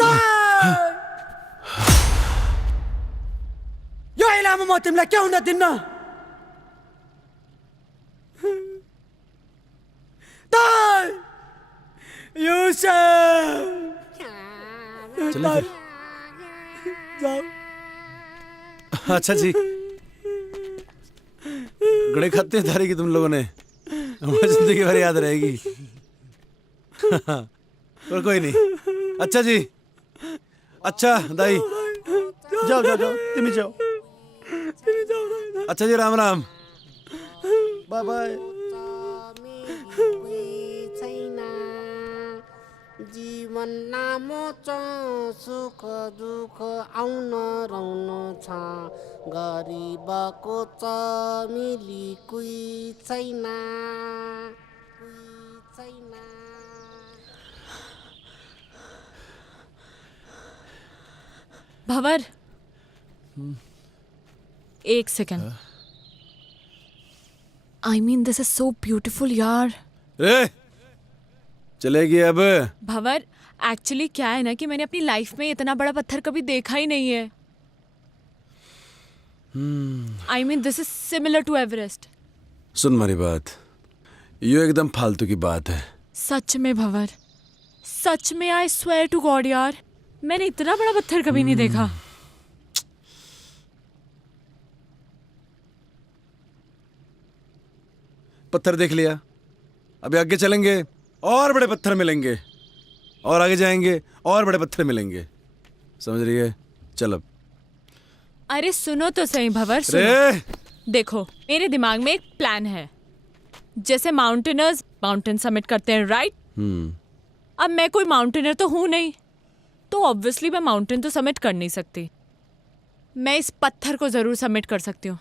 दाई यो इलामा म तिमीलाई के हुन दिन्न दाई चलो फिर। जाऊ अच्छा जी गड़े खाते धारी की तुम लोगों ने हमारी जिंदगी भर याद रहेगी। पर कोई नहीं। अच्छा जी अच्छा दाई जाओ जाओ जाओ तिमी जाओ अच्छा जी राम राम। बाय बाय जीवन नामो सुख दुख आउन रहन छ गरिबको चमेली कोही छैन भंवर, एक second. I mean this is so beautiful यार। रे चलेगी अब? भंवर, एक्चुअली क्या है ना कि मैंने अपनी लाइफ में इतना बड़ा पत्थर कभी देखा ही नहीं है। I mean this is similar to Everest. सुन मेरी बात, ये एकदम फालतू की बात है। सच में भंवर, सच में आई स्वेयर टू गॉड यार, मैंने इतना बड़ा पत्थर कभी नहीं देखा। पत्थर देख लिया, अभी आगे चलेंगे और बड़े पत्थर मिलेंगे, और आगे जाएंगे और बड़े पत्थर मिलेंगे, समझ रही है? चल अब। अरे सुनो तो सही भंवर, सुनो। रे देखो, मेरे दिमाग में एक प्लान है। जैसे माउंटेनर्स माउंटेन समिट करते हैं, राइट? अब मैं कोई माउंटेनर तो हूं नहीं, तो ऑब्वियसली मैं माउंटेन तो समिट कर नहीं सकती। मैं इस पत्थर को जरूर समिट कर सकती हूँ।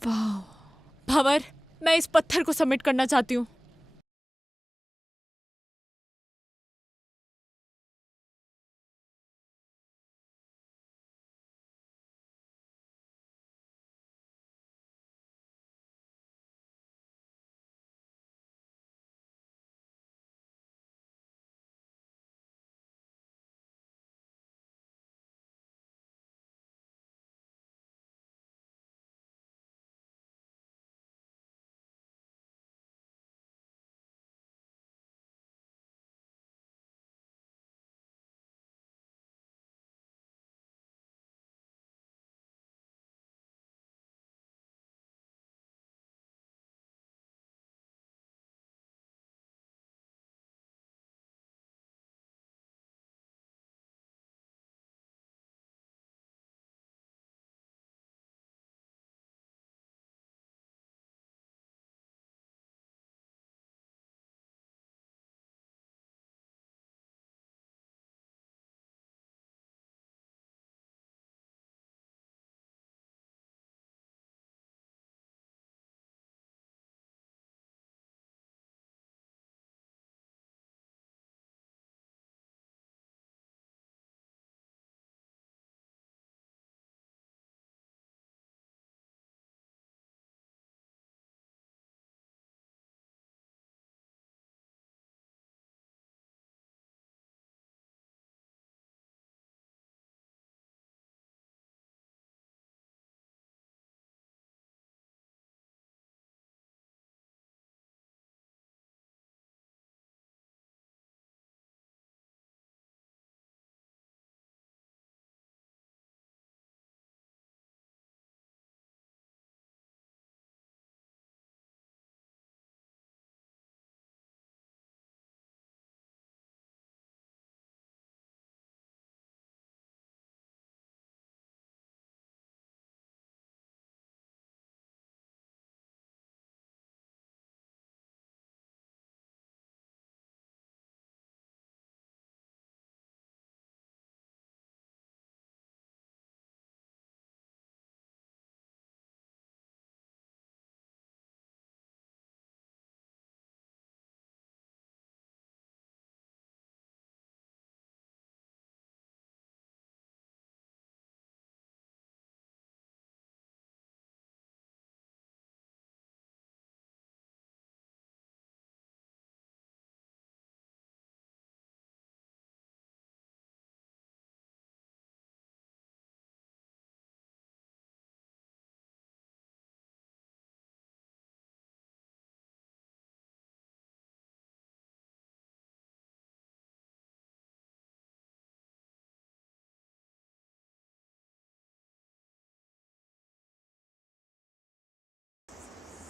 वाह भंवर, मैं इस पत्थर को समिट करना चाहती हूँ।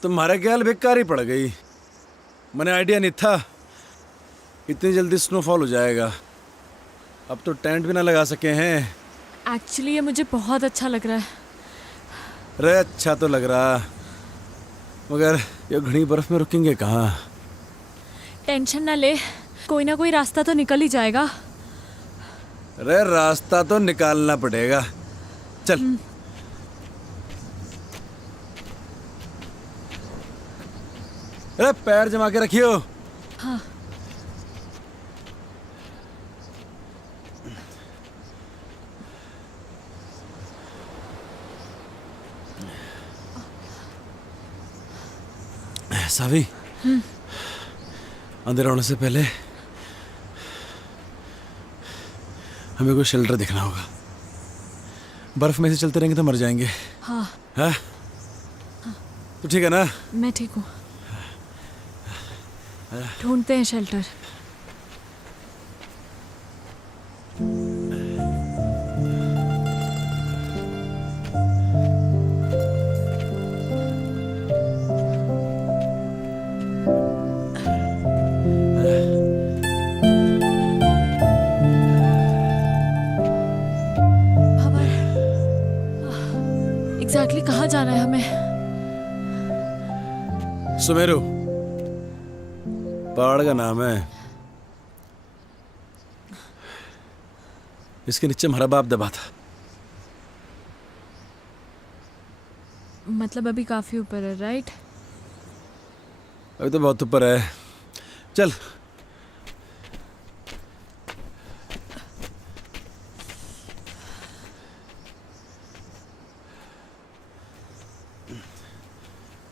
तुम्हारा ख्याल बेकार ही पड़ गई। मैंने आइडिया नहीं था इतनी जल्दी स्नोफॉल हो जाएगा। अब तो टेंट भी ना लगा सके हैं। एक्चुअली ये मुझे बहुत अच्छा लग रहा है। रे अच्छा तो लग रहा, मगर ये घनी बर्फ में रुकेंगे कहाँ? टेंशन ना ले, कोई ना कोई रास्ता तो निकल ही जाएगा। अरे रास्ता तो निकालना पड़ेगा। चल। अरे पैर जमा के रखियो। हाँ। सावी, अंधेरा होने से पहले हमें कोई शेल्टर देखना होगा। बर्फ में से चलते रहेंगे तो मर जाएंगे। हाँ। हाँ? तो ठीक है ना? मैं ठीक हूँ। ढूंढते हैं शेल्टर। एग्जैक्टली कहाँ जाना है हमें? सुमेरु पहाड़ का नाम है। इसके नीचे हमारा बाप दबा था। मतलब अभी काफी ऊपर है, राइट? अभी तो बहुत ऊपर है। चल।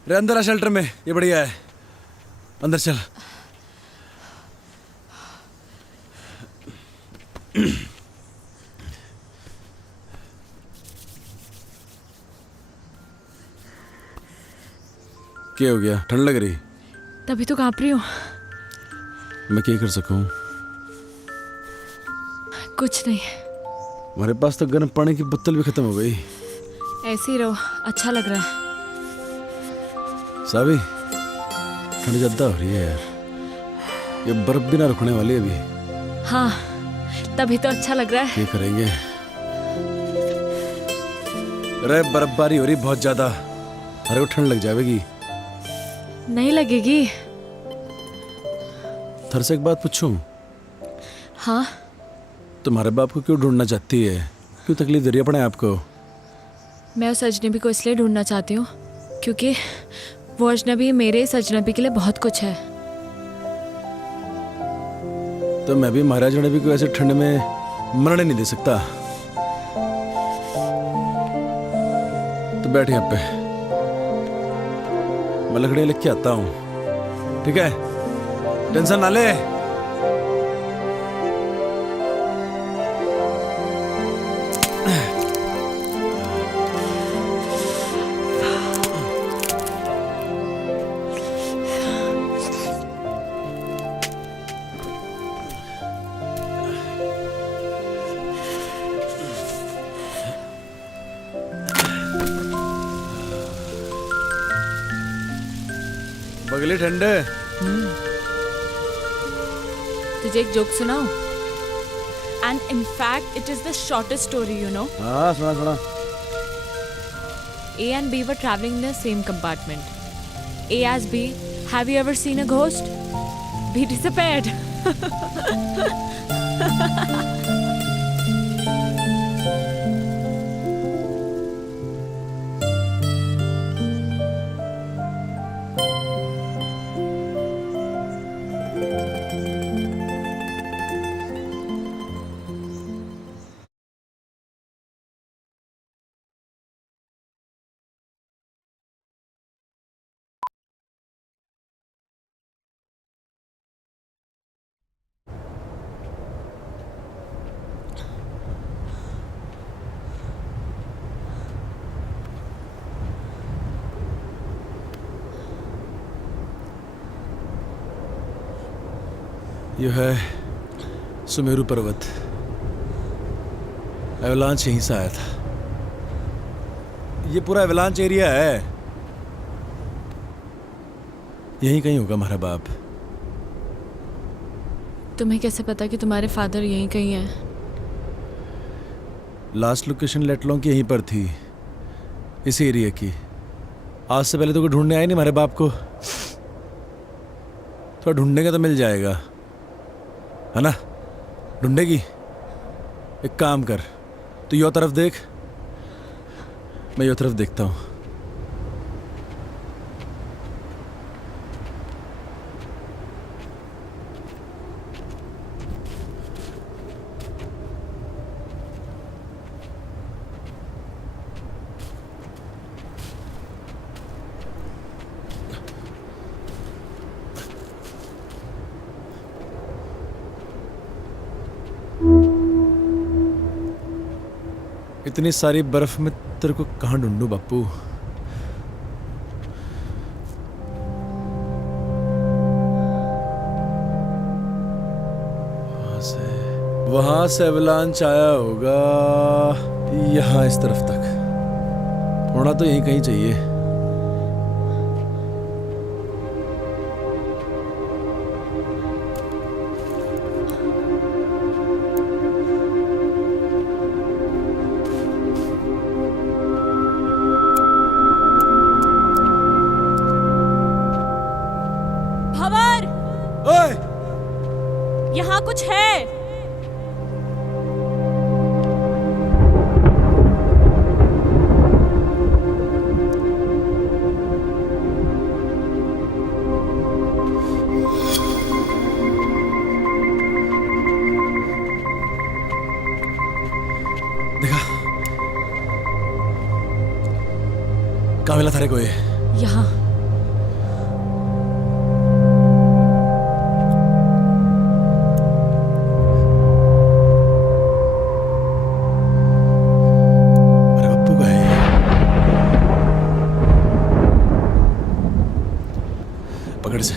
रे अंदर आ शेल्टर में, ये बढ़िया है। अंदर चल। क्या हो गया? ठंड लग रही? तभी तो कांप रही हूँ। मैं क्या कर सकूं? कुछ नहीं। हमारे पास तो गर्म पानी की बोतल भी खत्म हो गई। ऐसे ही रहो, अच्छा लग रहा है। सावी, ठंड ज्यादा हो रही है यार। ये बर्फ भी ना रुकने वाली है अभी। हाँ, तभी तो अच्छा लग रहा है। क्या करेंगे? अरे बर्फबारी हो रही बहुत ज्यादा। अरे वो ठंड लग जाएगी। नहीं लगेगी। थर से एक बात पूछूं? हाँ। तुम्हारे बाप को क्यों ढूंढना चाहती है? क्यों तकलीफ दे रही है अपने आप को? मैं उस अजनबी को इसलिए ढूंढना चाहती हूँ क्योंकि वो अजनबी मेरे इस अजनबी के लिए बहुत कुछ है। तो मैं भी महाराज अजनबी को ऐसे ठंड में मरने नहीं दे सकता। तो बैठ यहाँ पे, मैं लकड़ियाँ लेके आता हूँ। ठीक है? टेंशन ना ले। बगली ठंडे। तुझे एक जोक सुनाऊं? And in fact it is the shortest story, you know. हाँ सुना सुना। A and B were traveling in the same compartment. A asked B, "Have you ever seen a ghost?" B disappeared. यह है सुमेरु पर्वत। Avalanche यहीं से आया था। ये पूरा एवलांच एरिया है। यहीं कहीं होगा हमारा बाप। तुम्हें कैसे पता कि तुम्हारे फादर यहीं कहीं हैं? लास्ट लोकेशन लेटलों की यहीं पर थी, इस एरिया की। आज से पहले तो कोई ढूंढने आए नहीं हमारे बाप को। थोड़ा ढूंढने का तो मिल जाएगा। है ना? ढूंढेगी? एक काम कर, तू यो तरफ देख, मैं यो तरफ देखता हूँ। इतनी सारी बर्फ में तेरे को कहाँ ढूंढूं बापू? वहां से एवलांच आया होगा यहाँ इस तरफ तक, होना तो यहीं कहीं चाहिए। भंवर, ओए! यहाँ कुछ है। देखा? कहाँ मिला थारे को ये? यहाँ। अरे बापू का है ये? पकड़ से।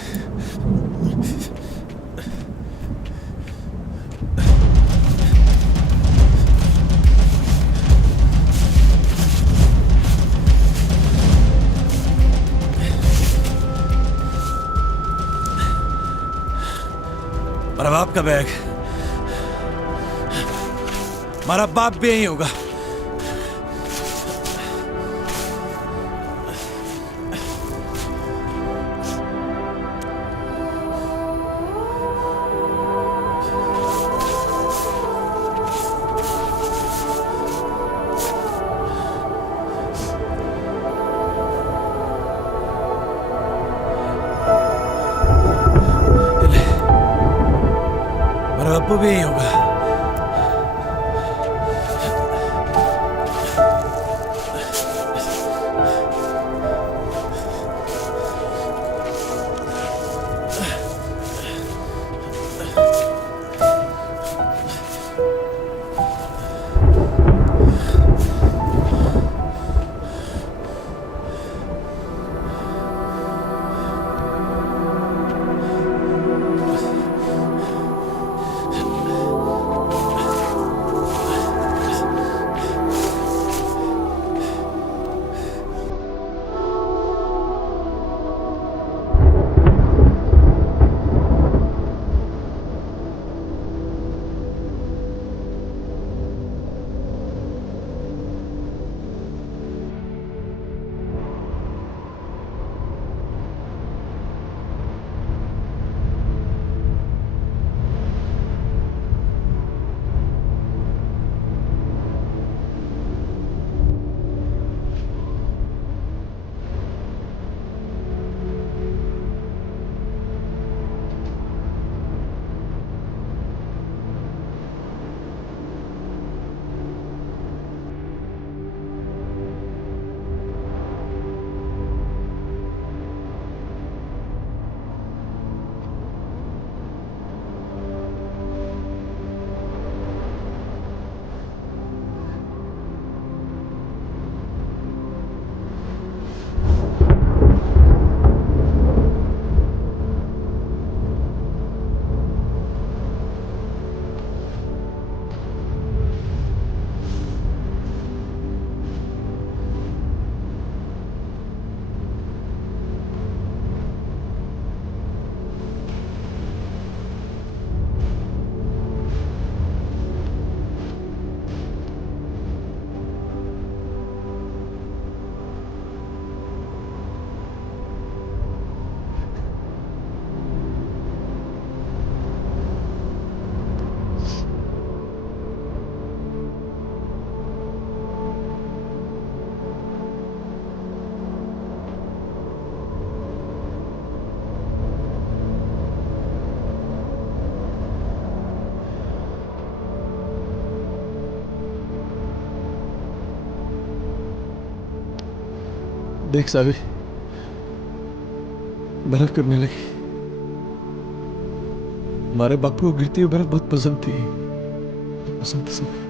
मेरा बाप का बैग, हमारा बाप भी यही होगा। मेरा बापू भी यही होगा। देख सावी, बर्फ गिरने लगी। हमारे बापू को गिरती हुई बर्फ बहुत पसंद थी, पसंद पसंद।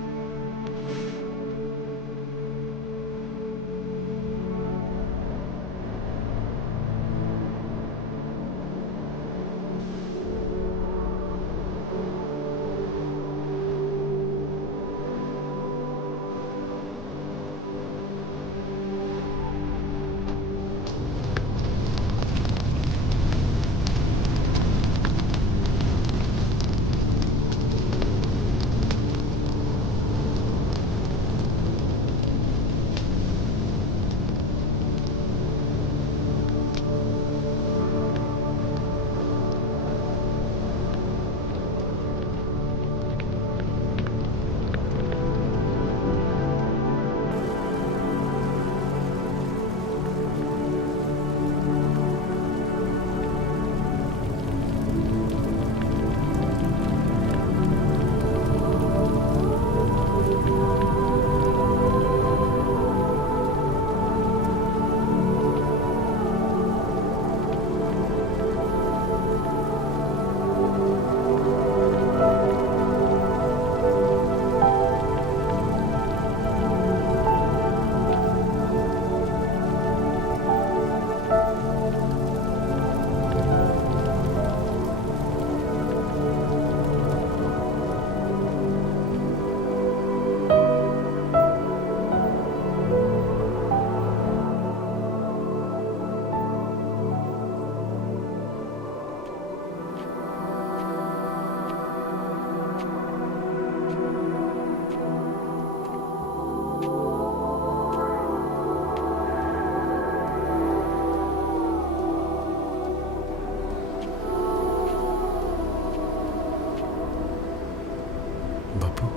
बापू,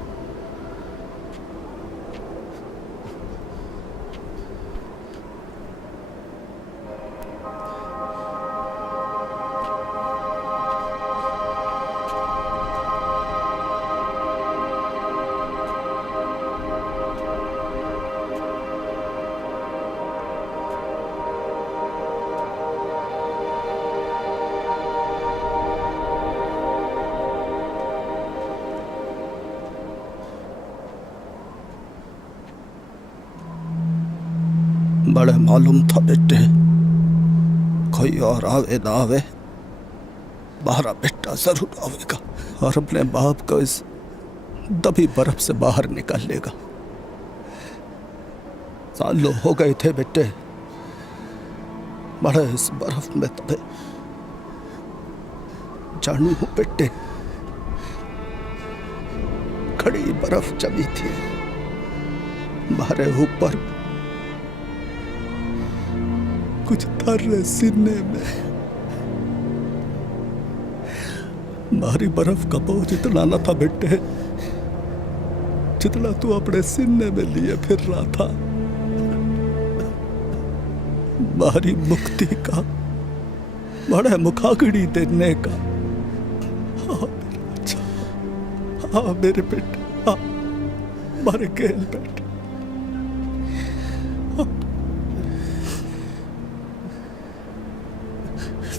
बड़े मालूम था बेटे, कोई और आवे ना आवे, बाहर बेटा जरूर आवेगा और अपने बाप को इस दबी बर्फ से बाहर निकाल लेगा। सालों हो गए थे बेटे बड़े इस बर्फ में दबे। जानू हूं बेटे, खड़ी बर्फ जमी थी हमारे ऊपर, कुछ तर सीने में। मारी बर्फ का बोझ इतना न था बेटे जितना तू अपने सीने में लिए फिर रहा था। मारी मुक्ति का बड़े मुखाग्नि देने का। हाँ मेरे बच्चा, हाँ मेरे बेटे, हाँ मारे गेल बेटे।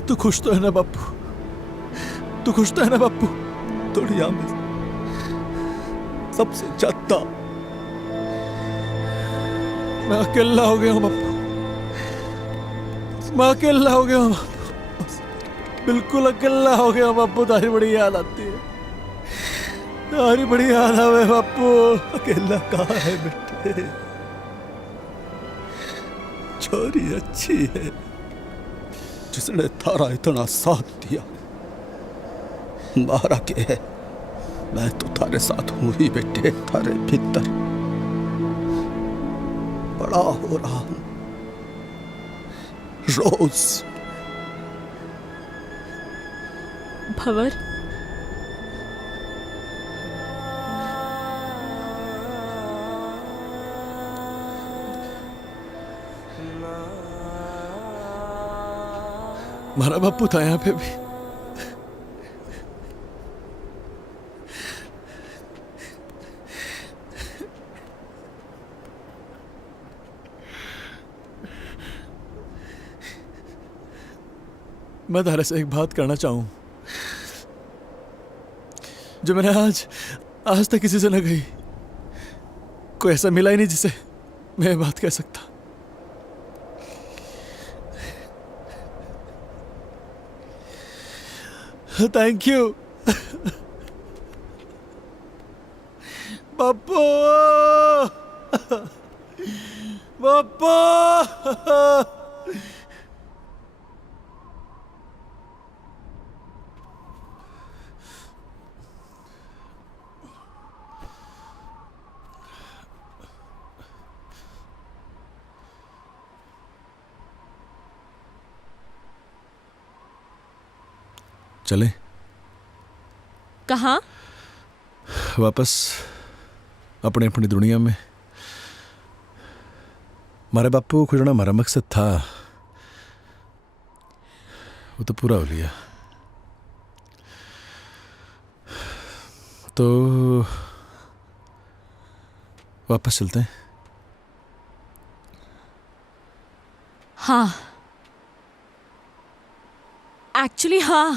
तू खुश तो है ना बापू? तू खुश तो है ना बापू? दुनिया में सबसे ज्यादा मैं अकेला हो गया हूँ बापू, मैं अकेला हो गया हूँ, बिल्कुल अकेला हो गया हूँ बापू। तारी बड़ी याद आती है, तारी बड़ी याद आवे बापू। अकेला कहाँ है बेटे, छोरी अच्छी है जिसने थारा इतना साथ दिया। मारा के है, मैं तो थारे साथ हूं ही बेटे, थारे भीतर बड़ा हो रहा हूं रोज। भंवर, हमारा बापू था यहाँ पे भी। मैं तारे से एक बात करना चाहूँ जो मैंने आज तक किसी से न कही। कोई ऐसा मिला ही नहीं जिसे मैं ये बात कह सकता। Thank you Pappu. पप्पू चले कहाँ? वापस अपने अपनी दुनिया में। हमारे बापू को खुजना हमारा मकसद था, वो तो पूरा हो लिया। तो वापस चलते हैं। हाँ, एक्चुअली हाँ।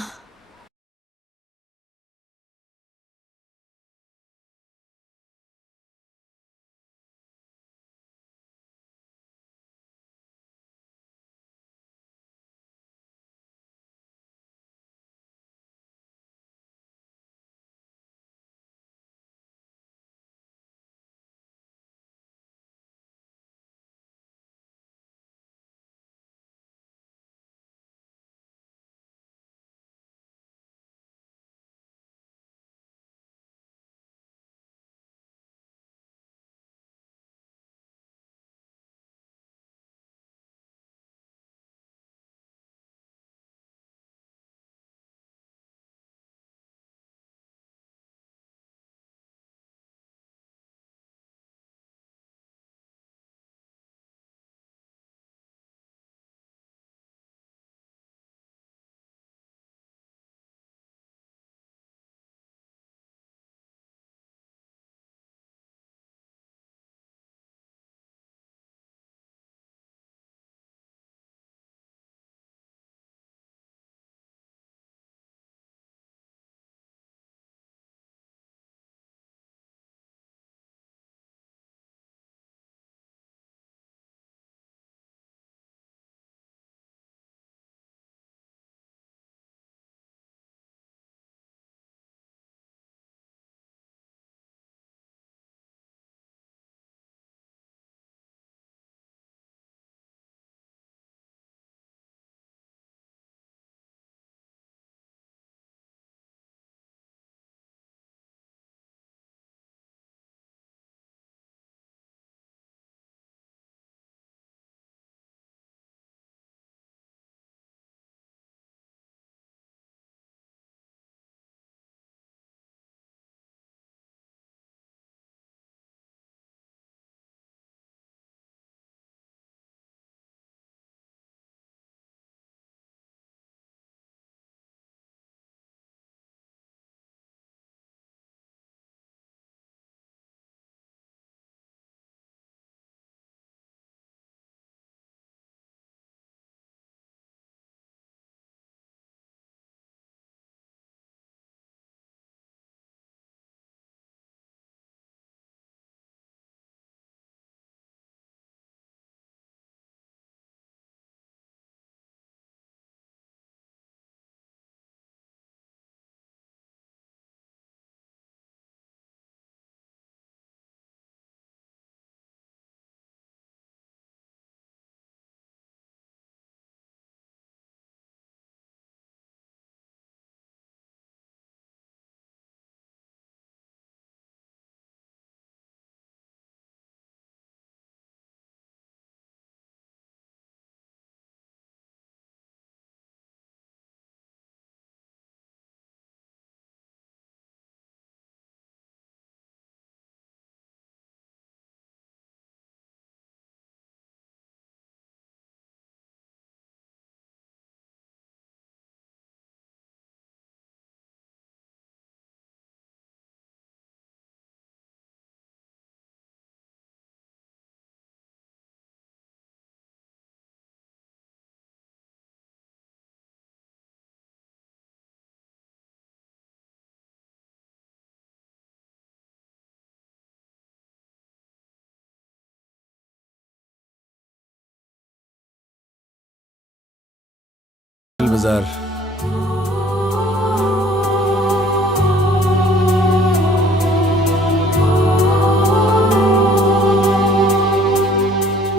लोकल बाजार।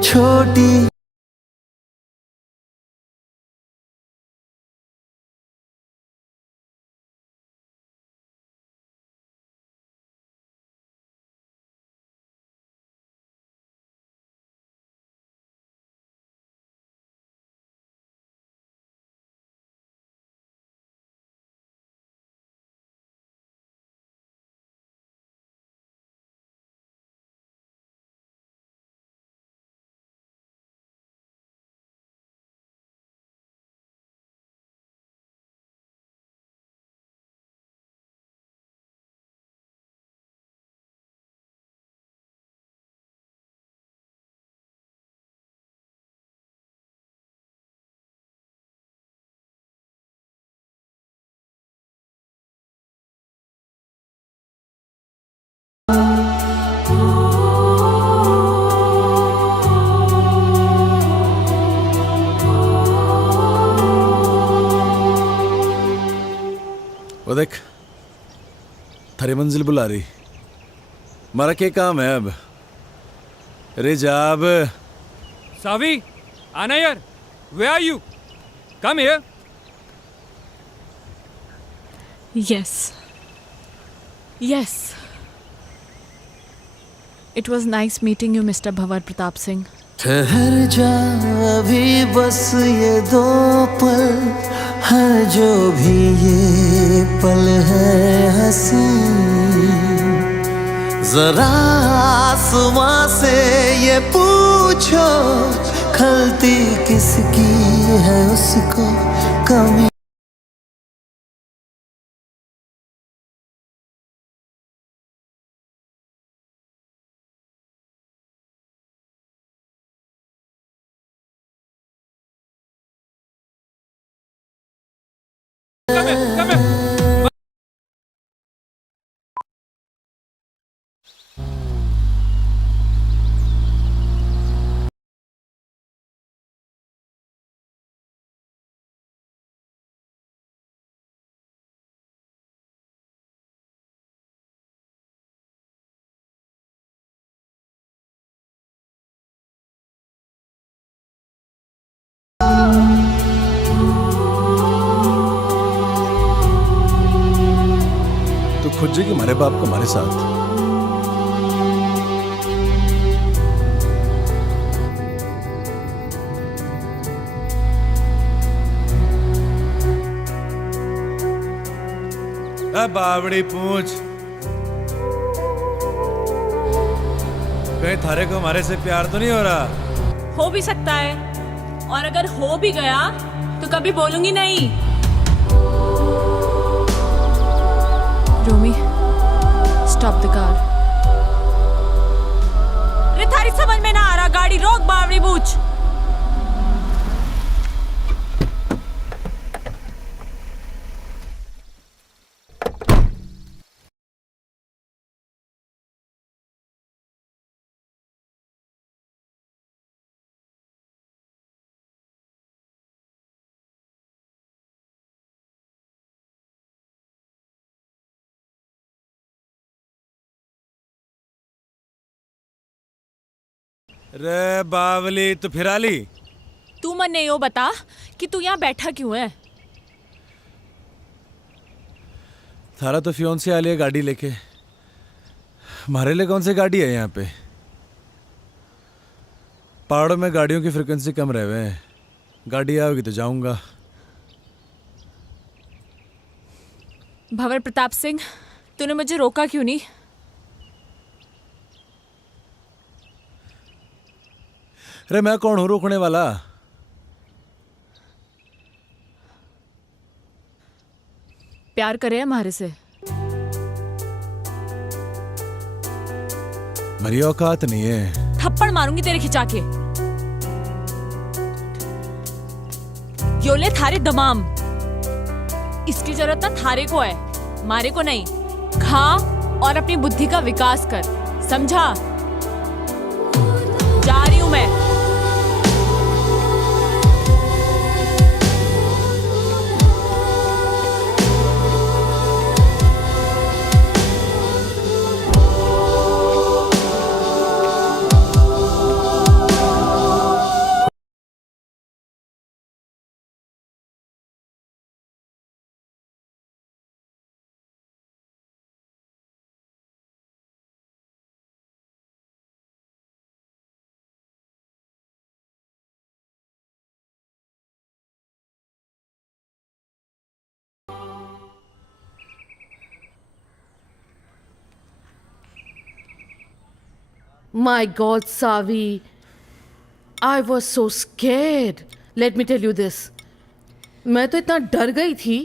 छोटी वो देख, थारी मंजिल बुला रही। हमारा क्या काम है अब? अरे जा अब। सावी, आना यार। Where are you? Come here. Yes. Yes. It was nice meeting you, Mr. Bhavar Pratap Singh. ठहर जा अभी बस ये दो पल है, जो भी ये पल है हंसी। जरा आसमां से ये पूछो, खलती किसकी है उसको कमी। Come here, come here. तो खुद जी कि हमारे बाप को हमारे साथ। बावड़ी पूछ, कहीं थारे को हमारे से प्यार तो नहीं हो रहा? हो भी सकता है, और अगर हो भी गया तो कभी बोलूंगी नहीं। रोमी, stop the car. अरे थारी समझ में ना आ रहा, गाड़ी रोक बावड़ी बूझ। रे बावली, तो फिर आली? तू मन ने यो बता कि तू यहाँ बैठा क्यों है? थारा तो फियोन से आली है गाड़ी लेके, हमारे लिए कौन सी गाड़ी है यहाँ पे? पहाड़ों में गाड़ियों की फ्रिक्वेंसी कम रहे हुए हैं, गाड़ी आओगी तो जाऊंगा। भंवर प्रताप सिंह, तूने मुझे रोका क्यों नहीं? अरे मैं कौन हूँ रोकने वाला? प्यार करे हमारे से? मेरी औकात नहीं है। थप्पड़ मारूंगी तेरे खिंचा के। योले थारे दमाम, इसकी जरूरत ना थारे को है, मारे को नहीं। खा और अपनी बुद्धि का विकास कर, समझा? जा रही हूं मैं। My God, Savi, I was so scared. Let me tell you this. मैं तो इतना डर गई थी.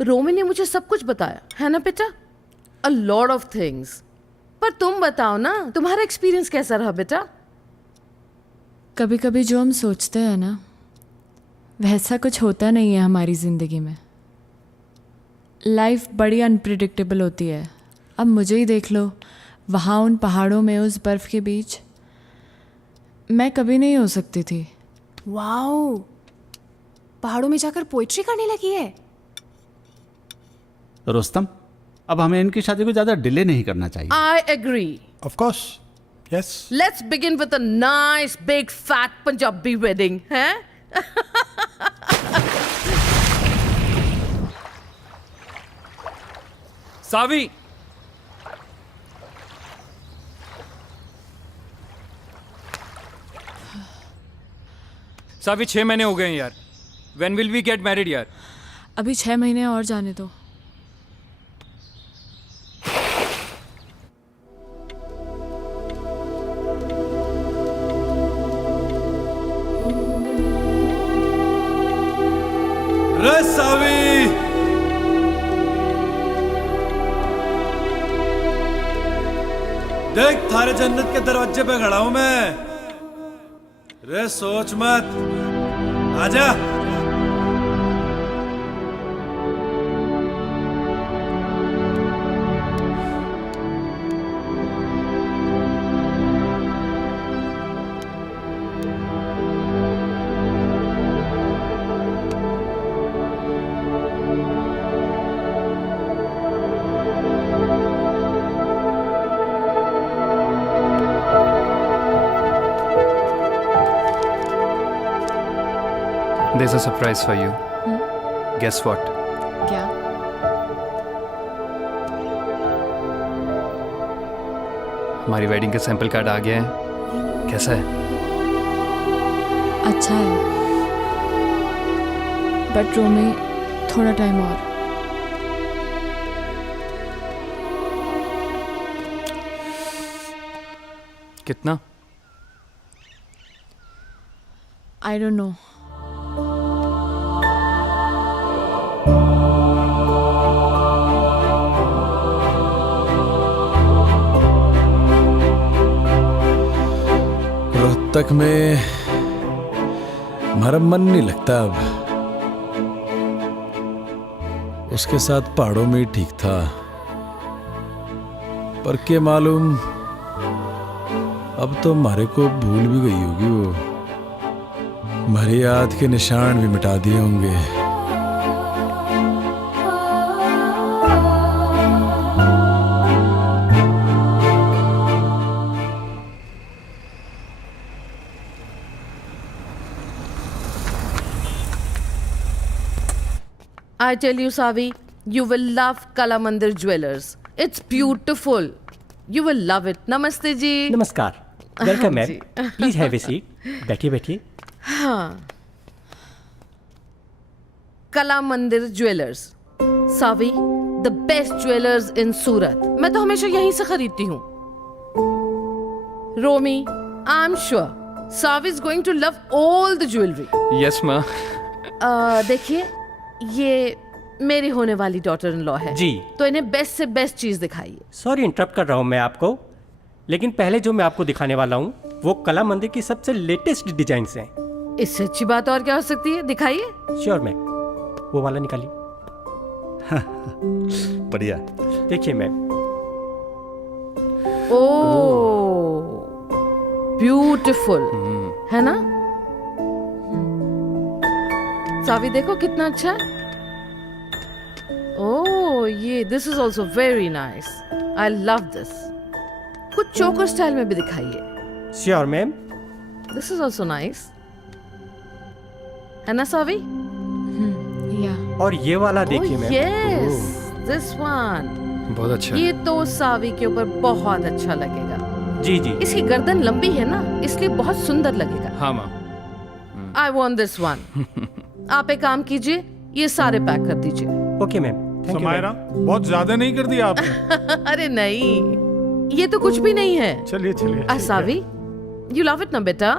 रोमी ने मुझे सब कुछ बताया, है ना बेटा? A lot of things. पर तुम बताओ ना, तुम्हारा एक्सपीरियंस कैसा रहा बेटा? कभी कभी जो हम सोचते हैं ना, वैसा कुछ होता नहीं है हमारी ज़िंदगी में. लाइफ बड़ी अनप्रिडिक्टेबल होती है. अब मुझे ही देख लो, वहाँ उन पहाड़ों में उस बर्फ़ के बीच मैं कभी नहीं हो सकती थी. वाओ, पहाड़ों में जाकर पोइट्री करने लगी है. रुस्तम, अब हमें इनकी शादी को ज़्यादा डिले नहीं करना चाहिए. I agree. Of course, yes. Let's begin with a nice big fat Punjabi wedding, हैं? सावी, सावी 6 महीने हो गए हैं यार. When will we get married यार? अभी 6 महीने और जाने दो. रे सावी, देख थारे जन्नत के दरवाजे पे खड़ा हूं मैं. रे सोच मत, आजा. There's a surprise for you. Guess what? क्या? हमारी वेडिंग का सैंपल कार्ड आ गया है. कैसा है? अच्छा है, बट रोमी, थोड़ा टाइम और. कितना? I don't know. रोहतक में हमारा मन नहीं लगता अब. उसके साथ पहाड़ों में ही ठीक था. पर के मालूम, अब तो हमारे को भूल भी गई होगी वो. हमारी याद के निशान भी मिटा दिए होंगे. I tell you, Savi, you will love Kala Mandir Jewelers. It's beautiful. You will love it. Namaste ji. नमस्कार. Welcome ma'am. जी. Please have a seat. बैठिए बैठिए. हाँ. Kala Mandir jewellers. Savi, the best jewelers in Surat. मैं तो हमेशा यहीं से खरीदती हूँ. रोमी, I'm sure Savi is going to love all the jewelry. Yes माँ. देखिए, ये मेरी होने वाली डॉटर इन लॉ है जी. तो इन्हें बेस्ट से बेस्ट चीज दिखाइए. सॉरी इंटरप्ट कर रहा हूँ मैं आपको, लेकिन पहले जो मैं आपको दिखाने वाला हूँ वो कला मंदिर की सबसे लेटेस्ट डिजाइन्स हैं. इससे अच्छी बात और क्या हो सकती है? दिखाइए. Sure ma'am. वो वाला निकालिए. बढ़िया. देखिए मैम. ओह, ब्यूटीफुल है ना? सावी देखो कितना अच्छा है. ओह, ये this is also very nice. I love this. कुछ चोकर स्टाइल में भी दिखाइए. Sure ma'am. This is also nice, है ना सावी? या. और ये वाला देखिए मैम. Yes, this one. बहुत अच्छा. ये तो सावी के ऊपर बहुत अच्छा लगेगा. जी जी. इसकी गर्दन लंबी है ना, इसलिए बहुत सुंदर लगेगा. हाँ माँ. I want this one. आप एक काम कीजिए, ये सारे पैक कर दीजिए. Okay ma'am. Thank you. बहुत ज्यादा नहीं कर दिया आपने. अरे नहीं, ये तो कुछ भी नहीं है। चलिए चलिए। सावी, यू लव इट ना बेटा?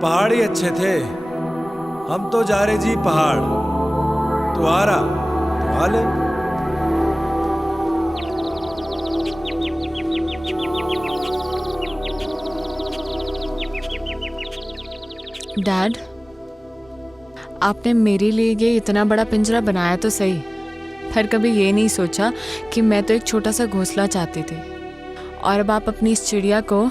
पहाड़ ही अच्छे थे। हम तो जा रहे जी पहाड़। तू आ रहा तो आ ले। डैड, आपने मेरे लिए ये इतना बड़ा पिंजरा बनाया तो सही, पर कभी ये नहीं सोचा कि मैं तो एक छोटा सा घोंसला चाहती थी, और अब आप अपनी इस चिड़िया को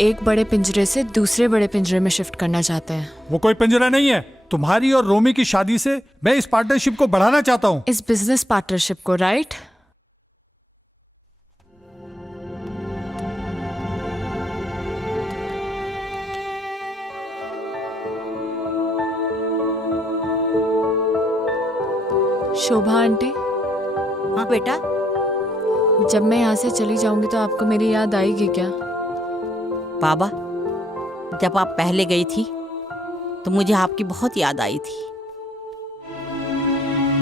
एक बड़े पिंजरे से दूसरे बड़े पिंजरे में शिफ्ट करना चाहते हैं। वो कोई पिंजरा नहीं है। तुम्हारी और रोमी की शादी से मैं इस पार्टनरशिप को बढ़ाना चाहता हूँ। इस बिजनेस पार्टनरशिप को, राइट? शोभा आंटी। हाँ बेटा। जब मैं यहाँ से चली जाऊंगी तो आपको मेरी याद आएगी क्या? बाबा, जब आप पहले गई थी तो मुझे आपकी बहुत याद आई थी।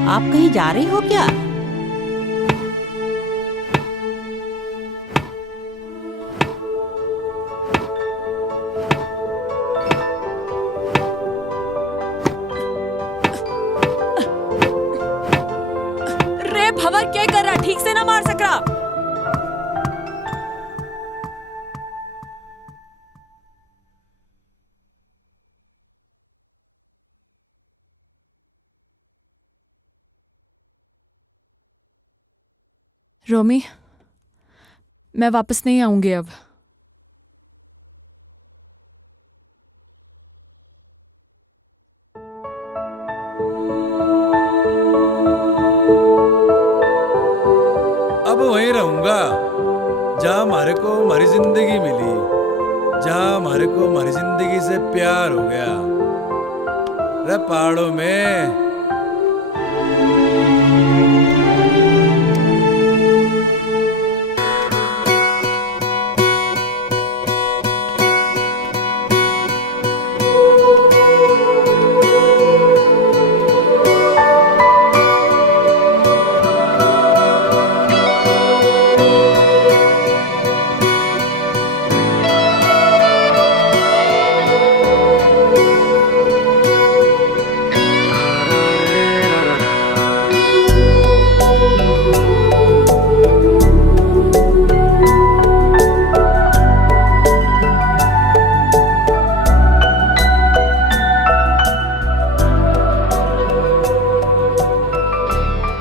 आप कहीं जा रही हो क्या? रे भंवर, क्या कर रहा? ठीक से ना मार सक रहा। रोमी, मैं वापस नहीं आऊंगी अब। अब वहीं रहूंगा जहां हमारे को हमारी जिंदगी मिली, जहां हमारे को हमारी जिंदगी से प्यार हो गया। रे पहाड़ों में।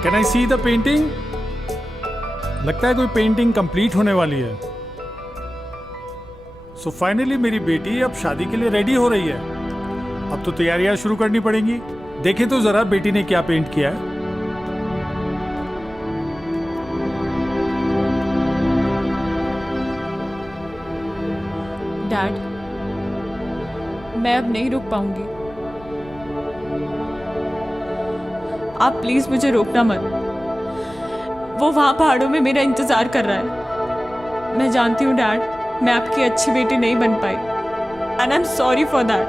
Can I see the painting? लगता है कोई पेंटिंग कंप्लीट होने वाली है। सो फाइनली मेरी बेटी अब शादी के लिए रेडी हो रही है। अब तो तैयारियां शुरू करनी पड़ेंगी। देखें तो जरा बेटी ने क्या पेंट किया है। डैड, मैं अब नहीं रुक पाऊंगी। आप प्लीज मुझे रोकना मत। वो वहां पहाड़ों में मेरा इंतजार कर रहा है। मैं जानती हूँ डैड, मैं आपकी अच्छी बेटी नहीं बन पाई, and I am sorry for that,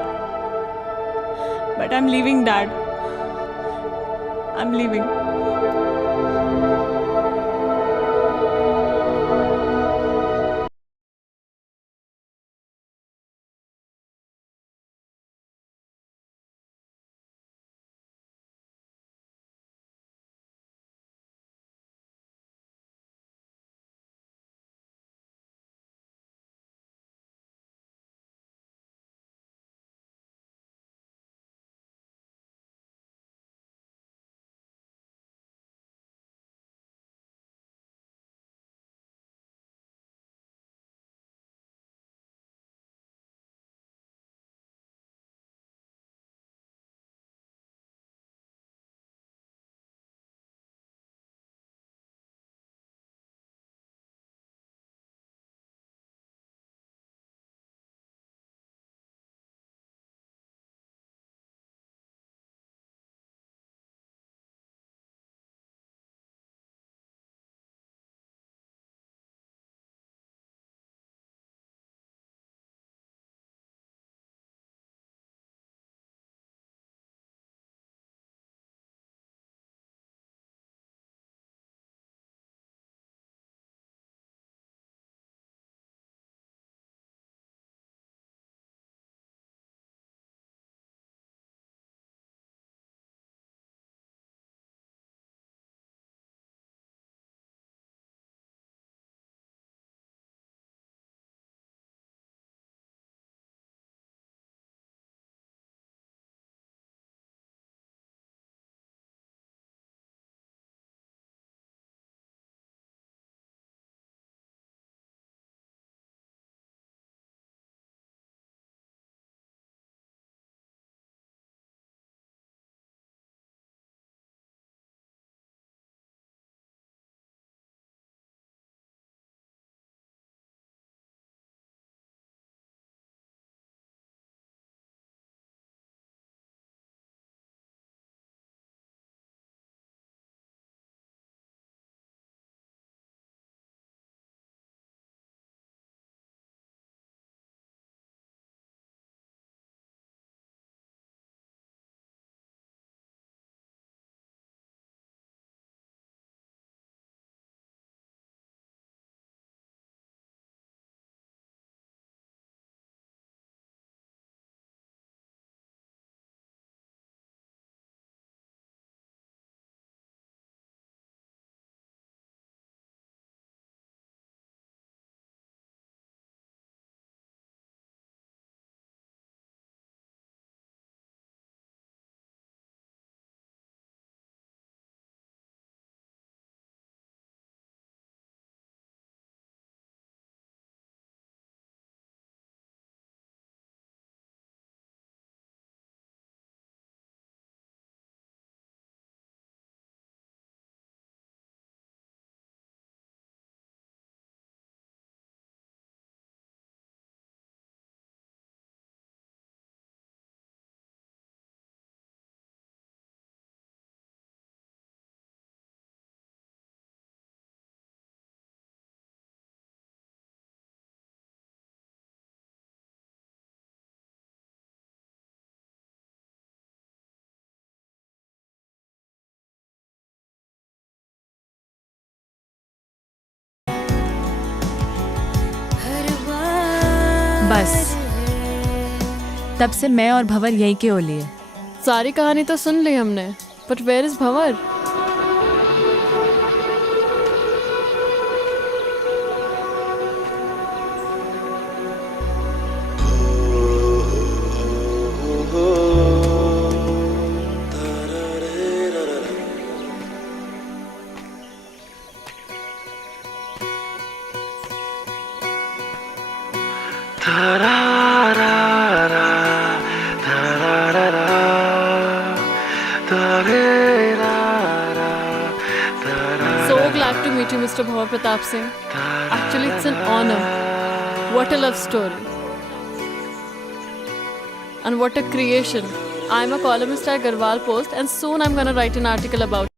but I am leaving dad, I am leaving. बस तब से मैं और भंवर यहीं के ओली है। सारी कहानी तो सुन ली हमने, but where is Bhanwar? So glad to meet you, Mr. Bhavar Pratap Singh. Actually, it's an honor. What a love story. And what a creation. I'm a columnist at Garhwal Post, and soon I'm gonna write an article about